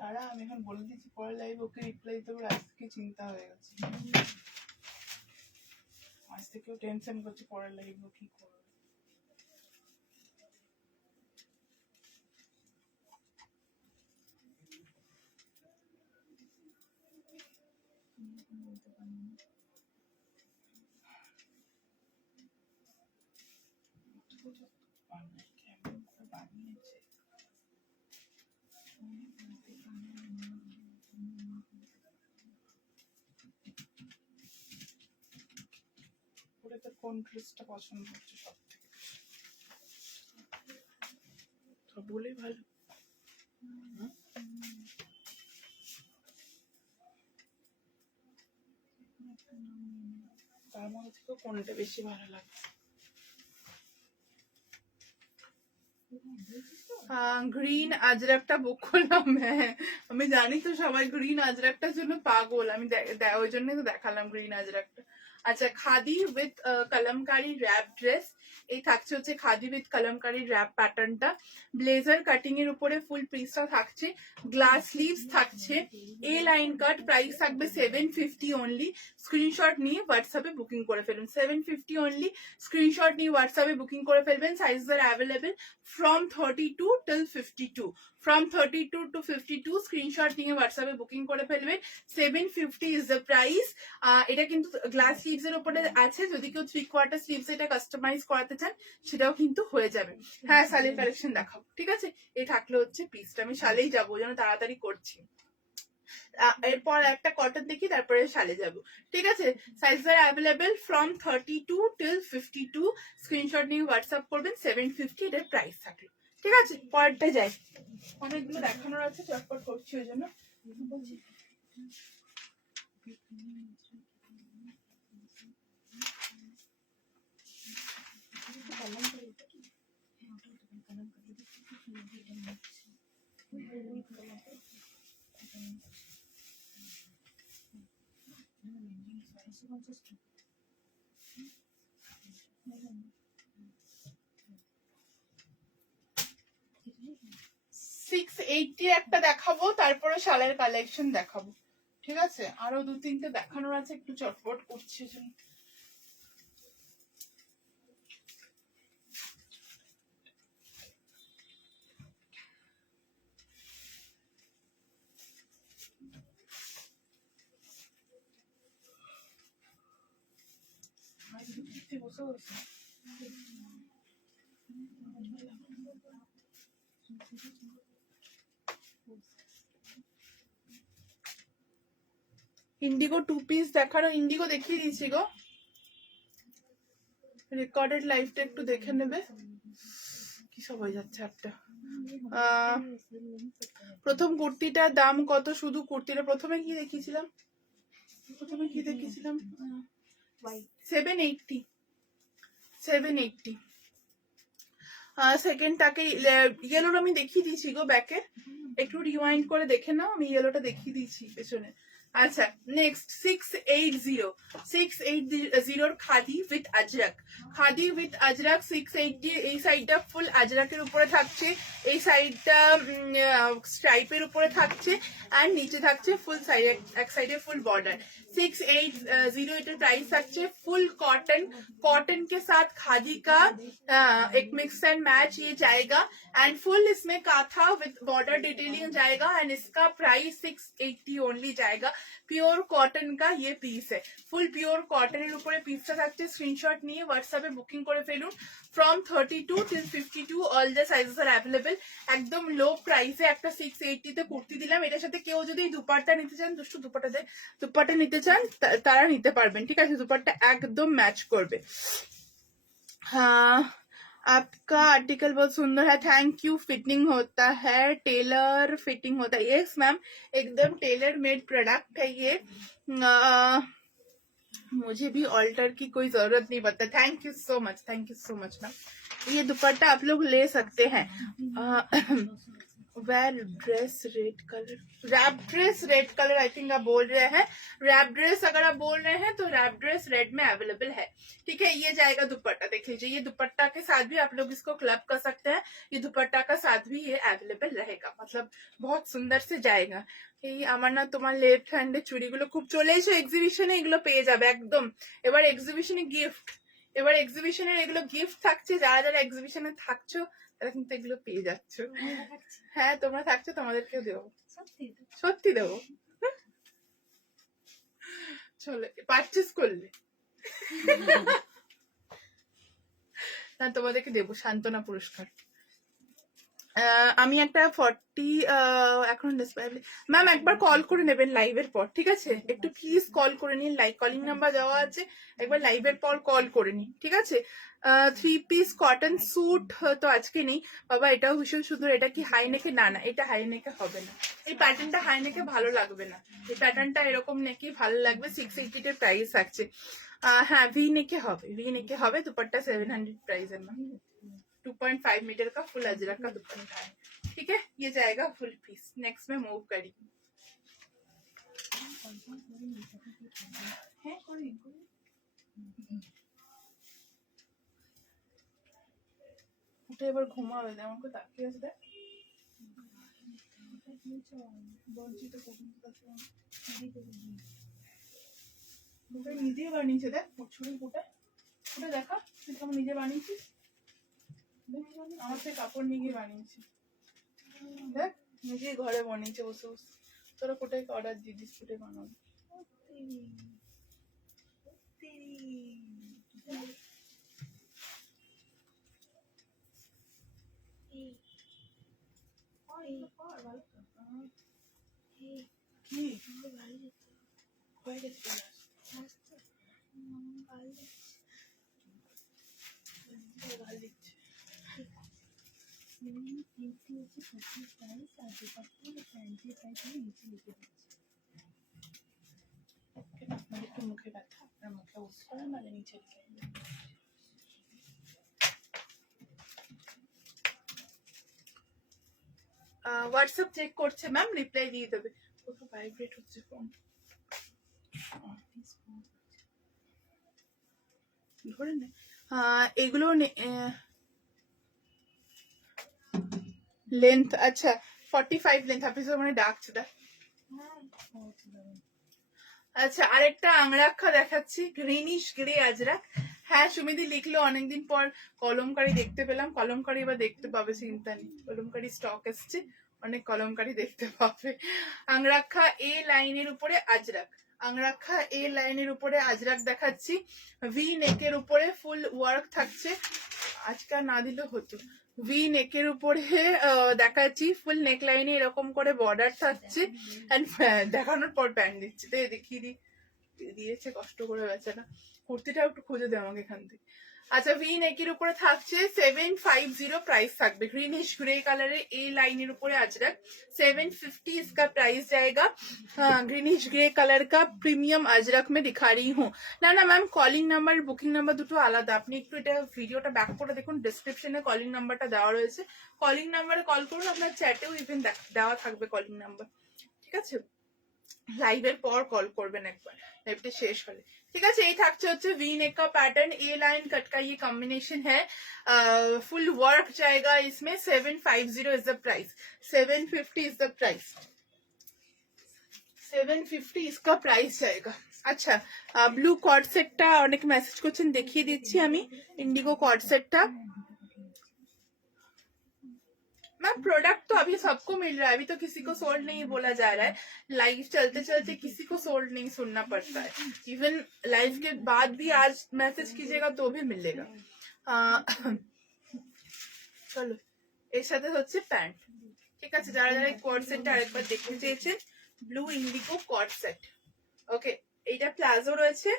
তারা আমি এখন বলে দিচ্ছি পরের লাইভ ওকে রিপ্লাই দিতে হবে। আজকে চিন্তা হয়ে গেছে, আজ থেকেও টেনশন করছে পরের লাইভ ও কি করবে। কেমন করে বানিয়েছে। ওটা তো কোন ড্রেসটা পছন্দ হচ্ছে সব থেকে তো বলে ভালো। তার মধ্যে থেকে কোনটা বেশি ভালো লাগে? গ্রিন আজরাকটা বুক করলাম। হ্যাঁ আমি জানি তো সবাই গ্রিন আজরাকটার জন্য পাগল, আমি ওই জন্যই তো দেখালাম গ্রিন আজরাকটা। আচ্ছা khadi with kalamkari wrap dress, এই থাকছে হচ্ছে খাদি উইথ কলমকারি র্যাপ প্যাটার্নটা, ব্লেজার কাটিং এর উপরে ফুল পিসটা থাকছে, গ্লাস স্লিভস থাকছে, এ লাইন কাট, প্রাইস থাকবে 750 অনলি। স্ক্রিনশট নিয়ে হোয়াটসঅ্যাপে বুকিং করে ফেলুন, 750 অনলি। স্ক্রিনশট নিয়ে হোয়াটসঅ্যাপে বুকিং করে ফেলবেন। Size are available from 32 till 52, from 32 to 52 screenshot নিয়ে হোয়াটসঅ্যাপে বুকিং করে ফেলবেন। 750 ইজ দ্য প্রাইস। এটা কিন্তু গ্লাস স্লিভস এর উপরে আছে, যদি কেউ 3/4 স্লিভস এটা কাস্টমাইজ করাতে চান সেটাও কিন্তু হয়ে যাবে। হ্যাঁ শালের কালেকশন দেখাবো, ঠিক আছে। এই থাকলো হচ্ছে পিসটা, আমি শালেই যাবো যেন তাড়াতাড়ি করছি। এরপর একটা কটন দেখি তারপরে শালে যাব, ঠিক আছে। Size are available from 32 till 52, screenshot নিয়ে হোয়াটসঅ্যাপ করবেন। 750 এটার প্রাইস থাকলো, ঠিক আছে। পরেরটা যাই, অনেকগুলো দেখানোর আছে, চটপট করছি ওই জন্য বলছি। সিক্স এইটটি একটা দেখাবো, তারপরে শালের কালেকশন দেখাবো, ঠিক আছে। আরো 2-3টে দেখানোর আছে, একটু চটপট করছি জন্য। বসে বসে ইন্ডিগো 2 পিস দেখানো, ইন্ডিগো দেখিয়ে দিয়েছি গো, রেকর্ডেড লাইভটা একটু দেখে নেবে। কি সব হয়ে যাচ্ছে একটা। প্রথম কুর্তিটার দাম কত? শুধু কুর্তিটা প্রথমে কি দেখিয়েছিলাম, 780, 780। সেকেন্ডটাকে ইয়েলোর আমি দেখিয়ে দিয়েছি গো ব্যাকের, একটু রিওয়াইন্ড করে দেখে নাও, আমি ইয়েলোটা দেখিয়ে দিয়েছি পেছনে। আচ্ছা next 680 khadi with Ajrak, khadi with Ajrak 680। এই সাইডটা ফুল আজরাকের উপরে থাকছে, এই সাইডটা স্ট্রাইপের উপরে থাকছে, আর নিচে থাকছে ফুল সাইড, এক সাইডে ফুল बॉर्डर। 680 এটার প্রাইস থাকছে। ফুল कॉटन, कॉटन के साथ खादी का एक मिक्स एंड मैच ये जाएगा, एंड फुल इसमें काथा विद बॉर्डर डिटेलिंग जाएगा, एंड इसका प्राइस 680 ओनली जाएगा। प्योर कॉटन का ये पीस है, फुल प्योर कॉटन এর উপরে পিসটা থাকছে। স্ক্রিনশট নিয়ে হোয়াটসঅ্যাপে বুকিং করে ফেলুন। From 32 till 52 all the sizes R available. একদম লো প্রাইসে একটা 680 তে কুর্তি দিলাম। এটার সাথে কেউ যদি দুপাট্টা নিতে চান, দুষ্টু দুপাট্টা নিতে চান তারা নিতে পারবেন, ঠিক আছে। দুপাট্টা একদম ম্যাচ করবে। हाँ आपका आर्टिकल बहुत सुंदर है, थैंक यू। फिटिंग होता है, टेलर फिटिंग होता है, यस मैम एकदम टेलर मेड प्रोडक्ट है ये। मुझे भी ऑल्टर की कोई जरूरत नहीं पड़ता। Thank you so much ma'am. ये दुपट्टा आप लोग ले सकते हैं। Wear dress red colour, wrap dress red colour I think आप बोल रहे हैं। रैप ड्रेस अगर आप बोल रहे हैं तो रैप ड्रेस रेड में अवेलेबल है, ठीक है। ये जाएगा दुपट्टा, देख लीजिए, ये दुपट्टा के साथ भी आप लोग इसको क्लब कर सकते हैं। ये दुपट्टा का साथ भी ये अवेलेबल रहेगा, मतलब बहुत सुंदर से जाएगा। এই আমার না তোমার লেফট হ্যান্ডের চুড়িগুলো খুব চলে এসো এক্সিবিশনে, এগুলো পেয়ে যাবে একদম। এবার এক্সিবিশনে গিফট, এবার এক্সিবিশনের এগুলো গিফট থাকছে, যারা যারা এক্সিবিশনে থাকছো তারা কিন্তু এগুলো পেয়ে যাচ্ছ। হ্যাঁ তোমরা থাকছো, তোমাদেরকেও দেবো, সত্যি দেবো। চলে পারচেস করলে না তোমাদেরকে দেবো সান্ত্বনা পুরস্কার। আমি একটা 40 এখন ম্যাম একবার কল করে নেবেন লাইভের পর, ঠিক আছে? একটু প্লিজ কল করে নিন, লাইভ কলিং নাম্বার দেওয়া আছে, একবার লাইভের পর কল করে নিন, ঠিক আছে? 3 পিস কটন স্যুট তো আজকে নেই বাবা, এটাও ভীষণ সুন্দর। এটা কি হাই নেকে? না না, এটা হাই নেকে হবে না, এই প্যাটার্নটা হাই নেকে ভালো লাগবে না, এই প্যাটার্নটা এরকম নেকে ভালো লাগবে। 680 এর প্রাইস আছে। হ্যাঁ ভি নেকে হবে, ভি নেকে হবে, দুপাট্টা 700 प्राइस है। 2.5 मीटर का फुल अजरक का दुपट्टा है, ठीक है? ये जाएगा फुल पीस। नेक्स्ट में मूव करेंगे। উঠে এবার ঘুমাবে, আমাকে তাকিয়ে আছে দেখ। বলছি তো কখন নিজে বানিয়েছে দেখ, ছুরি ফুটে ফুটে দেখা, তুই কেমন নিজে বানিয়েছিস। আমার থেকে কাপড় নিয়ে গিয়ে বানিয়েছি দেখ, নিজেই ঘরে বানিয়েছে বসে বসে। তোরা কোথায় অর্ডার দিয়ে দিস, ফুটে বানাবো। কি হয়ে গেছে? গাল দিচ্ছে। আপনার একটু মুখে ব্যথা, আপনার মুখে উঠতে হবে, মানে নিচে লিখে হোয়াটসঅ্যাপ চেক করছে ম্যাম, রিপ্লাই দিয়ে দেবে। কত ভাইব্রেট হচ্ছে ফোন, ধরে নে। এগুলো লেন্থ আচ্ছা 45 লেন্থ, আপনি তো মানে ডাকছে দেখ। আচ্ছা আরেকটা আংরাক্ষা দেখাচ্ছি, গ্রিনিশ গ্রে আজরাক। হ্যাঁ সুমিদি লিখলো, অনেকদিন পর কলমকারি দেখতে পেলাম। কলমকারি এবার দেখতে পাবে, চিন্তা নেই, কলমকারি স্টক এসছে, অনেক কলমকারি দেখতে পাবে। আংরাক্ষা এ লাইনের উপরে আজরাক, আংরাক্ষা এ লাইনের উপরে আজরাক দেখাচ্ছি। ভি নেকের উপরে ফুল ওয়ার্ক থাকছে, আজকে না দিলেও হতো। ভি নেকের উপরে দেখাচ্ছি, ফুল নেক লাইনে এরকম করে বর্ডার থাকছে। দেখানোর পর প্যান্ট দিচ্ছে, তো দেখিয়ে দিয়েছে কষ্ট করে বেচারা। কুর্তিটা একটু খুঁজে দে আমাকে এখান থেকে। আচ্ছা ভি নেকের উপরে থাকছে 750 प्राइस থাকবে, ग्रीनिश ग्रे कलर ए लाइनर উপরে अजरक 750 इसका प्राइस जाएगा। ग्रीनिश ग्रे कलर का प्रीमियम अजरक में दिखा रही हूँ। না না ma'am, calling number booking number দুটো আলাদা, আপনি একটু এটা ভিডিওটা ব্যাক করে দেখুন, ডেসক্রিপশনে কলিং নাম্বারটা দেওয়া রয়েছে, কলিং নাম্বারে কল করুন, আপনার চ্যাটেও ইভেন দেওয়া থাকবে কলিং নাম্বার, ঠিক আছে? লাইভের পর কল করবেন একবার, লাইভটা শেষ হলে, ঠিক আছে? এই থাকছে হচ্ছে वी नेक का पैटर्न, ए लाइन कट का ये कॉम्बिनेशन है, फुल वर्क जाएगा इसमें। 750 is the price, 750 is the price, 750 इसका प्राइस जाएगा। আচ্ছা ব্লু কর্ড সেটটা অনেক মেসেজ করছেন, দেখিয়ে দিচ্ছি আমি ইন্ডিগো কর্ড সেটটা। मैम प्रोडक्ट तो अभी सबको मिल रहा है, अभी तो किसी को सोल्ड नहीं बोला जा रहा है, लाइव चलते चलते किसी को सोल्ड नहीं सुनना पड़ता है, इवन लाइव के बाद भी आज मैसेज कीजिएगा तो भी मिलेगा। চলো এর সাথে হচ্ছে প্যান্ট, ঠিক আছে? যারা যারা এই কোয়ার্ড সেটটা আরেকবার দেখতে চেয়েছেন, ব্লু ইন্ডিগো কোয়ার্ড সেট, ওকে। এইটা প্লাজো রয়েছে,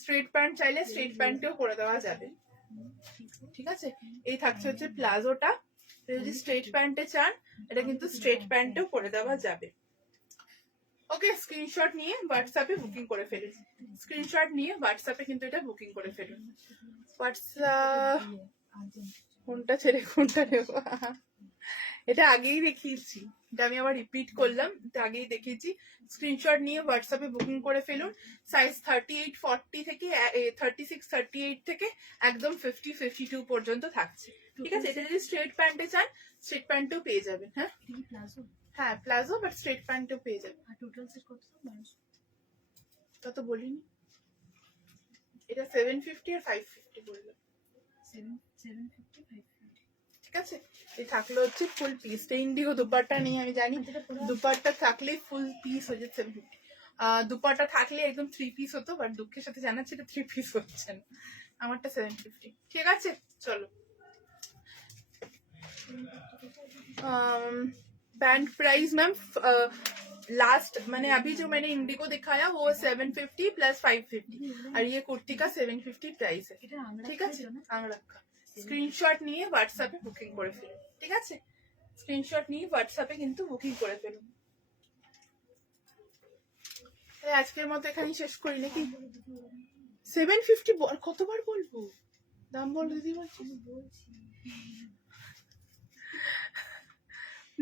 স্ট্রেট প্যান্ট চাইলে স্ট্রেট প্যান্টেও করে দেওয়া যাবে, ঠিক আছে? এই থাকছে হচ্ছে প্লাজোটা, যদি স্ট্রেট প্যান্টে চান এটা কিন্তু স্ট্রেট প্যান্টেও করে দেওয়া যাবে। ওকে, স্ক্রিনশট নিয়ে হোয়াটসঅ্যাপে বুকিং করে ফেলুন, স্ক্রিনশট নিয়ে হোয়াটসঅ্যাপে কিন্তু এটা বুকিং করে ফেলুন। হোয়াটসঅ্যাপ কোনটা ছেড়ে কোনটা নেব, এটা আগেই দেখিয়েছি, এটা আমি আবার রিপিট করলাম, এটা আগেই দেখিয়েছি। স্ক্রিনশট নিয়ে হোয়াটসঅ্যাপে বুকিং করে ফেলুন। সাইজ 38-40 থেকে 36-38 থেকে একদম 50-52 পর্যন্ত থাকছে, ঠিক আছে? এটা যদি স্ট্রেট প্যান্টে চান স্ট্রেট প্যান্টও পেয়ে যাবেন। হ্যাঁ হ্যাঁ প্লাজো, বাট স্ট্রেট প্যান্টও পেয়ে যাবেন। টোটাল সেট কত? তা তো বলিনি, এটা 750 আর 550 বললাম, 750 ঠিক আছে? এই থাকলো হচ্ছে ফুল পিস, ইন্ডিগো দুপাট্টা নেই আমি জানি, দুপাট্টা থাকলে ফুল পিস হয়ে যাচ্ছে 750। দুপাট্টা থাকলে একদম 3 পিস হতো, বাট দুঃখের সাথে জানাচ্ছি এটা 3 পিস হচ্ছে না, আমারটা 750। ঠিক আছে চলো। बैंड प्राइस मैम लास्ट मैंने अभी जो मैंने इंडिगो दिखाया वो 750 प्लस 550 और ये कुर्ती का 750 प्राइस है। ठीक है आंगरखा स्क्रीनशॉट নিয়ে হোয়াটসঅ্যাপে বুকিং করে ফেলুন। ঠিক আছে স্ক্রিনশট নিয়ে হোয়াটসঅ্যাপে কিন্তু বুকিং করে ফেলুন। আজকের মতো এখানেই শেষ করি নাকি? 750 কতবার বলবো দাম বল দিদি বলছি।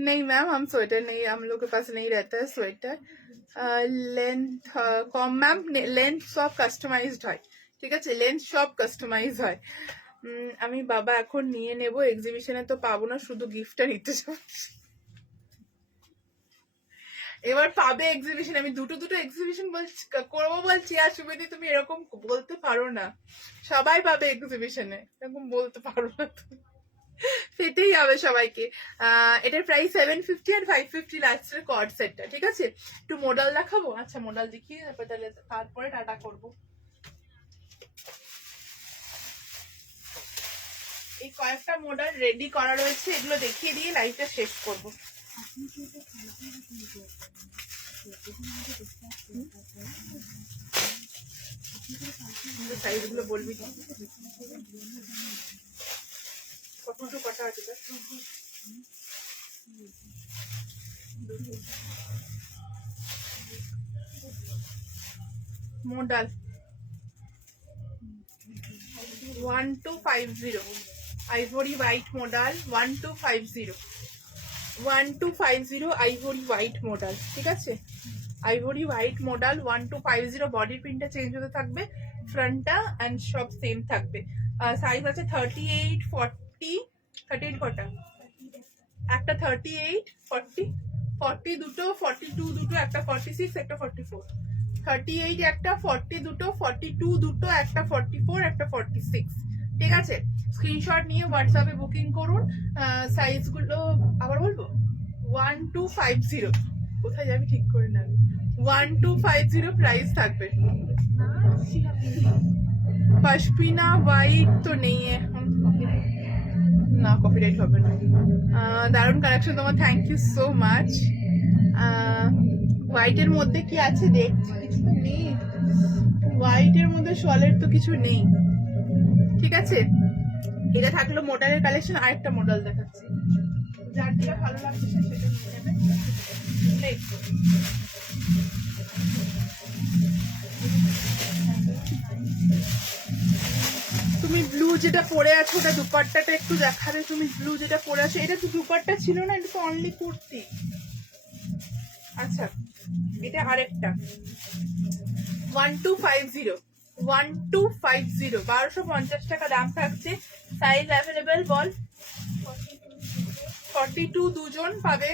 नहीं मैम हम स्वेटर नहीं, हम लोग के पास नहीं रहता है स्वेटर। लेंथ कम मैम, लेंथ সব কাস্টমাইজড হয়। ঠিক আছে লেন্থ সব কাস্টমাইজ হয়। আমি বাবা এখন নিয়ে নেব, এক্সিবিশনে তো পাবো না, শুধু গিফটটা নিতে যাচ্ছি। এবার পাবে এক্সিবিশন, আমি দুটো দুটো এক্সিবিশন বলছি করবো বলছি, আর সুবিধি তুমি এরকম বলতে পারো না। সবাই পাবে এক্সিবিশনে, এরকম বলতে পারো না তুমি, সেটাই হবে সবাইকে। এটার প্রাইস 750 আর 550 লাস্টের কর্ড সেটটা। ঠিক আছে একটু মডেল দেখাবো। আচ্ছা মডেল দেখিয়ে তারপরে টাটা করবো। এই কয়েকটা মডেল রেডি করা রয়েছে, এগুলো দেখিয়ে দিয়ে লাইভটা শেষ করবো। সাইজগুলো বলবি কত কটা আছে model 1250 ivory white model 1250 ivory white model. ঠিক আছে আইভরি হোয়াইট মডেল 1250, বডি প্রিন্টটা চেঞ্জ হতে থাকবে, ফ্রন্টটা এন্ড সব সেম থাকবে। সাইজ আছে 38 40 38 কটা একটা 38 40 40 দুটো 42 দুটো একটা 46 একটা 44 38 একটা 40 দুটো 42 দুটো একটা 44 একটা 46। ঠিক আছে স্ক্রিনশট নিয়ে হোয়াটসঅ্যাপে বুকিং করুন। সাইজগুলো আবার বলবো 1250 কোথায় যাবি ঠিক করে না 1250 প্রাইস থাকবে। पश्मीना হোয়াইট তো নেই এখন, না কপিরাইট হবে না। দারুণ কালেকশন তোমার, থ্যাংক ইউ সো মাচ। হোয়াইটের মধ্যে কি আছে দেখছি, কিছু তো নেই হোয়াইটের মধ্যে, শলের তো কিছু নেই। ঠিক আছে এটা থাকলো মডেলের কালেকশন। আরেকটা মডেল দেখাচ্ছি, যার যেটা ভালো লাগছে সেটা নিয়ে নেবে। তুমি ব্লু যেটা পরে আছো ওটা দুপাট্টাটা একটু দেখাবে। তুমি ব্লু যেটা পরে আছো এটা তো দুপাট্টা ছিল না, এটা তো অনলি কুর্তি। আচ্ছা এটা আরেকটা 1250 1250 টাকা দাম থাকছে। সাইজ অ্যাভেলেবেল বল 42 দুজন পাবে,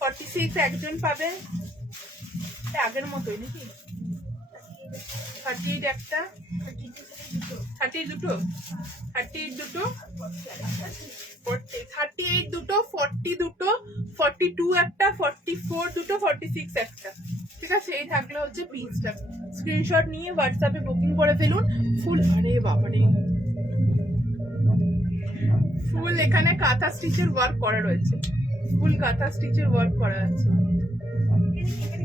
46 একজন পাবে, আগের মতোই নাকি 38 একটা 30 দুটো 38 দুটো 38 দুটো 40 দুটো 42 একটা 44 দুটো 46 একটা। ঠিক আছে এই থাকলে হচ্ছে পিসটা। স্ক্রিনশট নিয়ে হোয়াটসঅ্যাপে বুকিং করে ফেলুন। ফুল আরে বাবারে ফুল এখানে কাঁথা স্টিচের ওয়ার্ক করা রয়েছে, ফুল কাঁথা স্টিচের ওয়ার্ক করা আছে।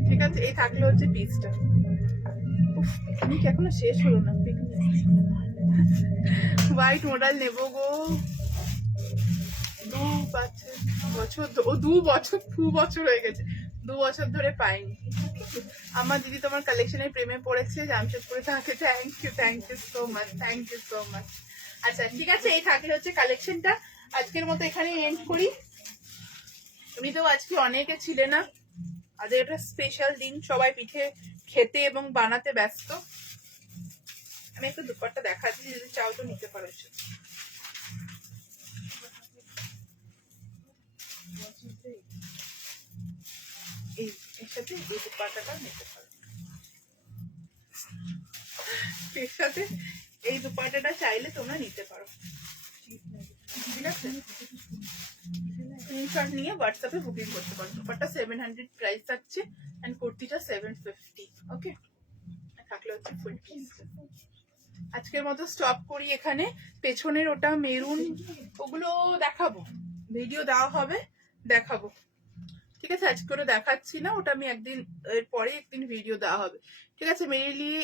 ঠিক আছে এই থাকলে হচ্ছে পিসটা। পিকনিক এখনো শেষ হলো না, হোয়াইট মডেল নেবো গো। 2 বছর হয়ে গেছে, 2 বছর ধরে পাইনি। আমার দিদি তোমার কালেকশনের প্রেমে পড়েছে, জামশেদপুরে থাকে। Thank you so much, thank you so much. আচ্ছা ঠিক আছে এই থাকলে হচ্ছে কালেকশনটা। আজকের মতো এখানে এন্ড করি। এমনিতেও আজকে অনেকে ছিলে না, আজ এটা স্পেশাল দিন, সবাই পিঠে খেতে এবং বানাতে ব্যস্ত। আমি একটু দুপাট্টা দেখাচ্ছি, যদি চাও তো নিতে পারো। এর সাথে এই দুপাট্টাটা নিতে পারো, এর সাথে এই দুপাট্টাটা চাইলে তোমরা নিতে পারো। ঠিক আছে স্ক্রিনশট নিয়ে হোয়াটসঅ্যাপে বুকিং করতে পারো। দুপাট্টা 700 প্রাইস থাকছে এন্ড কুর্তিটা 750। ওকে থাকলে হচ্ছে ফুল পিস। আজকের মতো স্টপ করি এখানে। পেছনের ওটা মেরুন, ওগুলো দেখাবো, ভিডিও দেওয়া হবে, দেখাবো। ठीक है, আজকে করে দেখাচ্ছি না, ওটা আমি একদিন এর পরে একদিন ভিডিও দেওয়া হবে। ठीक है, मेरे लिए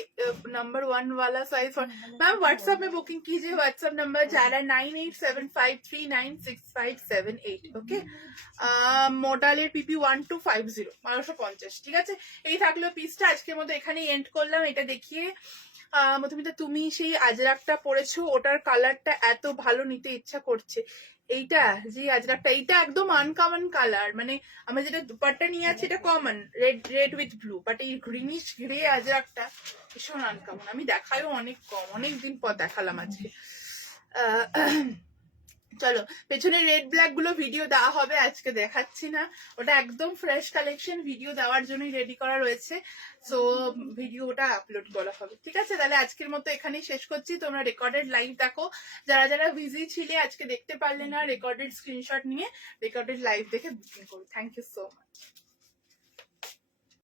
नंबर 1 वाला साइज। मैम व्हाट्सएप में बुकिंग कीजिए, व्हाट्सएप नंबर जा रहा है 9875396578। ওকে, মডালের পিপি 1250 1250। ঠিক আছে, এই থাকলো পিসটা। আজকের মতো এখানেই এন্ড করলাম। এটা দেখিয়ে মধুমিতা তুমি সেই আজরাকটা পরেছো, ওটার কালারটা এত ভালো, নিতে ইচ্ছা করছে। এইটা যে আজরাকটা, এইটা একদম আনকমন কালার, মানে আমরা যেটা দুপাট্টা নিয়ে আছি এটা common, red with blue, but এই গ্রিনিশ গ্রে আজরাকটা ভীষণ আনকমন। আমি দেখাইও অনেক কম, অনেকদিন পর দেখালাম আজকে। চলো, পেছনে রেড ব্ল্যাক গুলো ভিডিও দেওয়া হবে, আজকে দেখাচ্ছি না। ওটা একদম ফ্রেশ কালেকশন, ভিডিও দেওয়ার জন্যই রেডি করা রয়েছে। সো ভিডিওটা আপলোড করা হবে। ঠিক আছে, তাহলে আজকের মতো এখানেই শেষ করছি। তোমরা রেকর্ডেড লাইভ দেখো, যারা যারা বিজি ছিলে আজকে দেখতে পারলে না, রেকর্ডেড স্ক্রিনশট নিয়ে রেকর্ডেড লাইভ দেখে বুকিং করো। Thank you so much.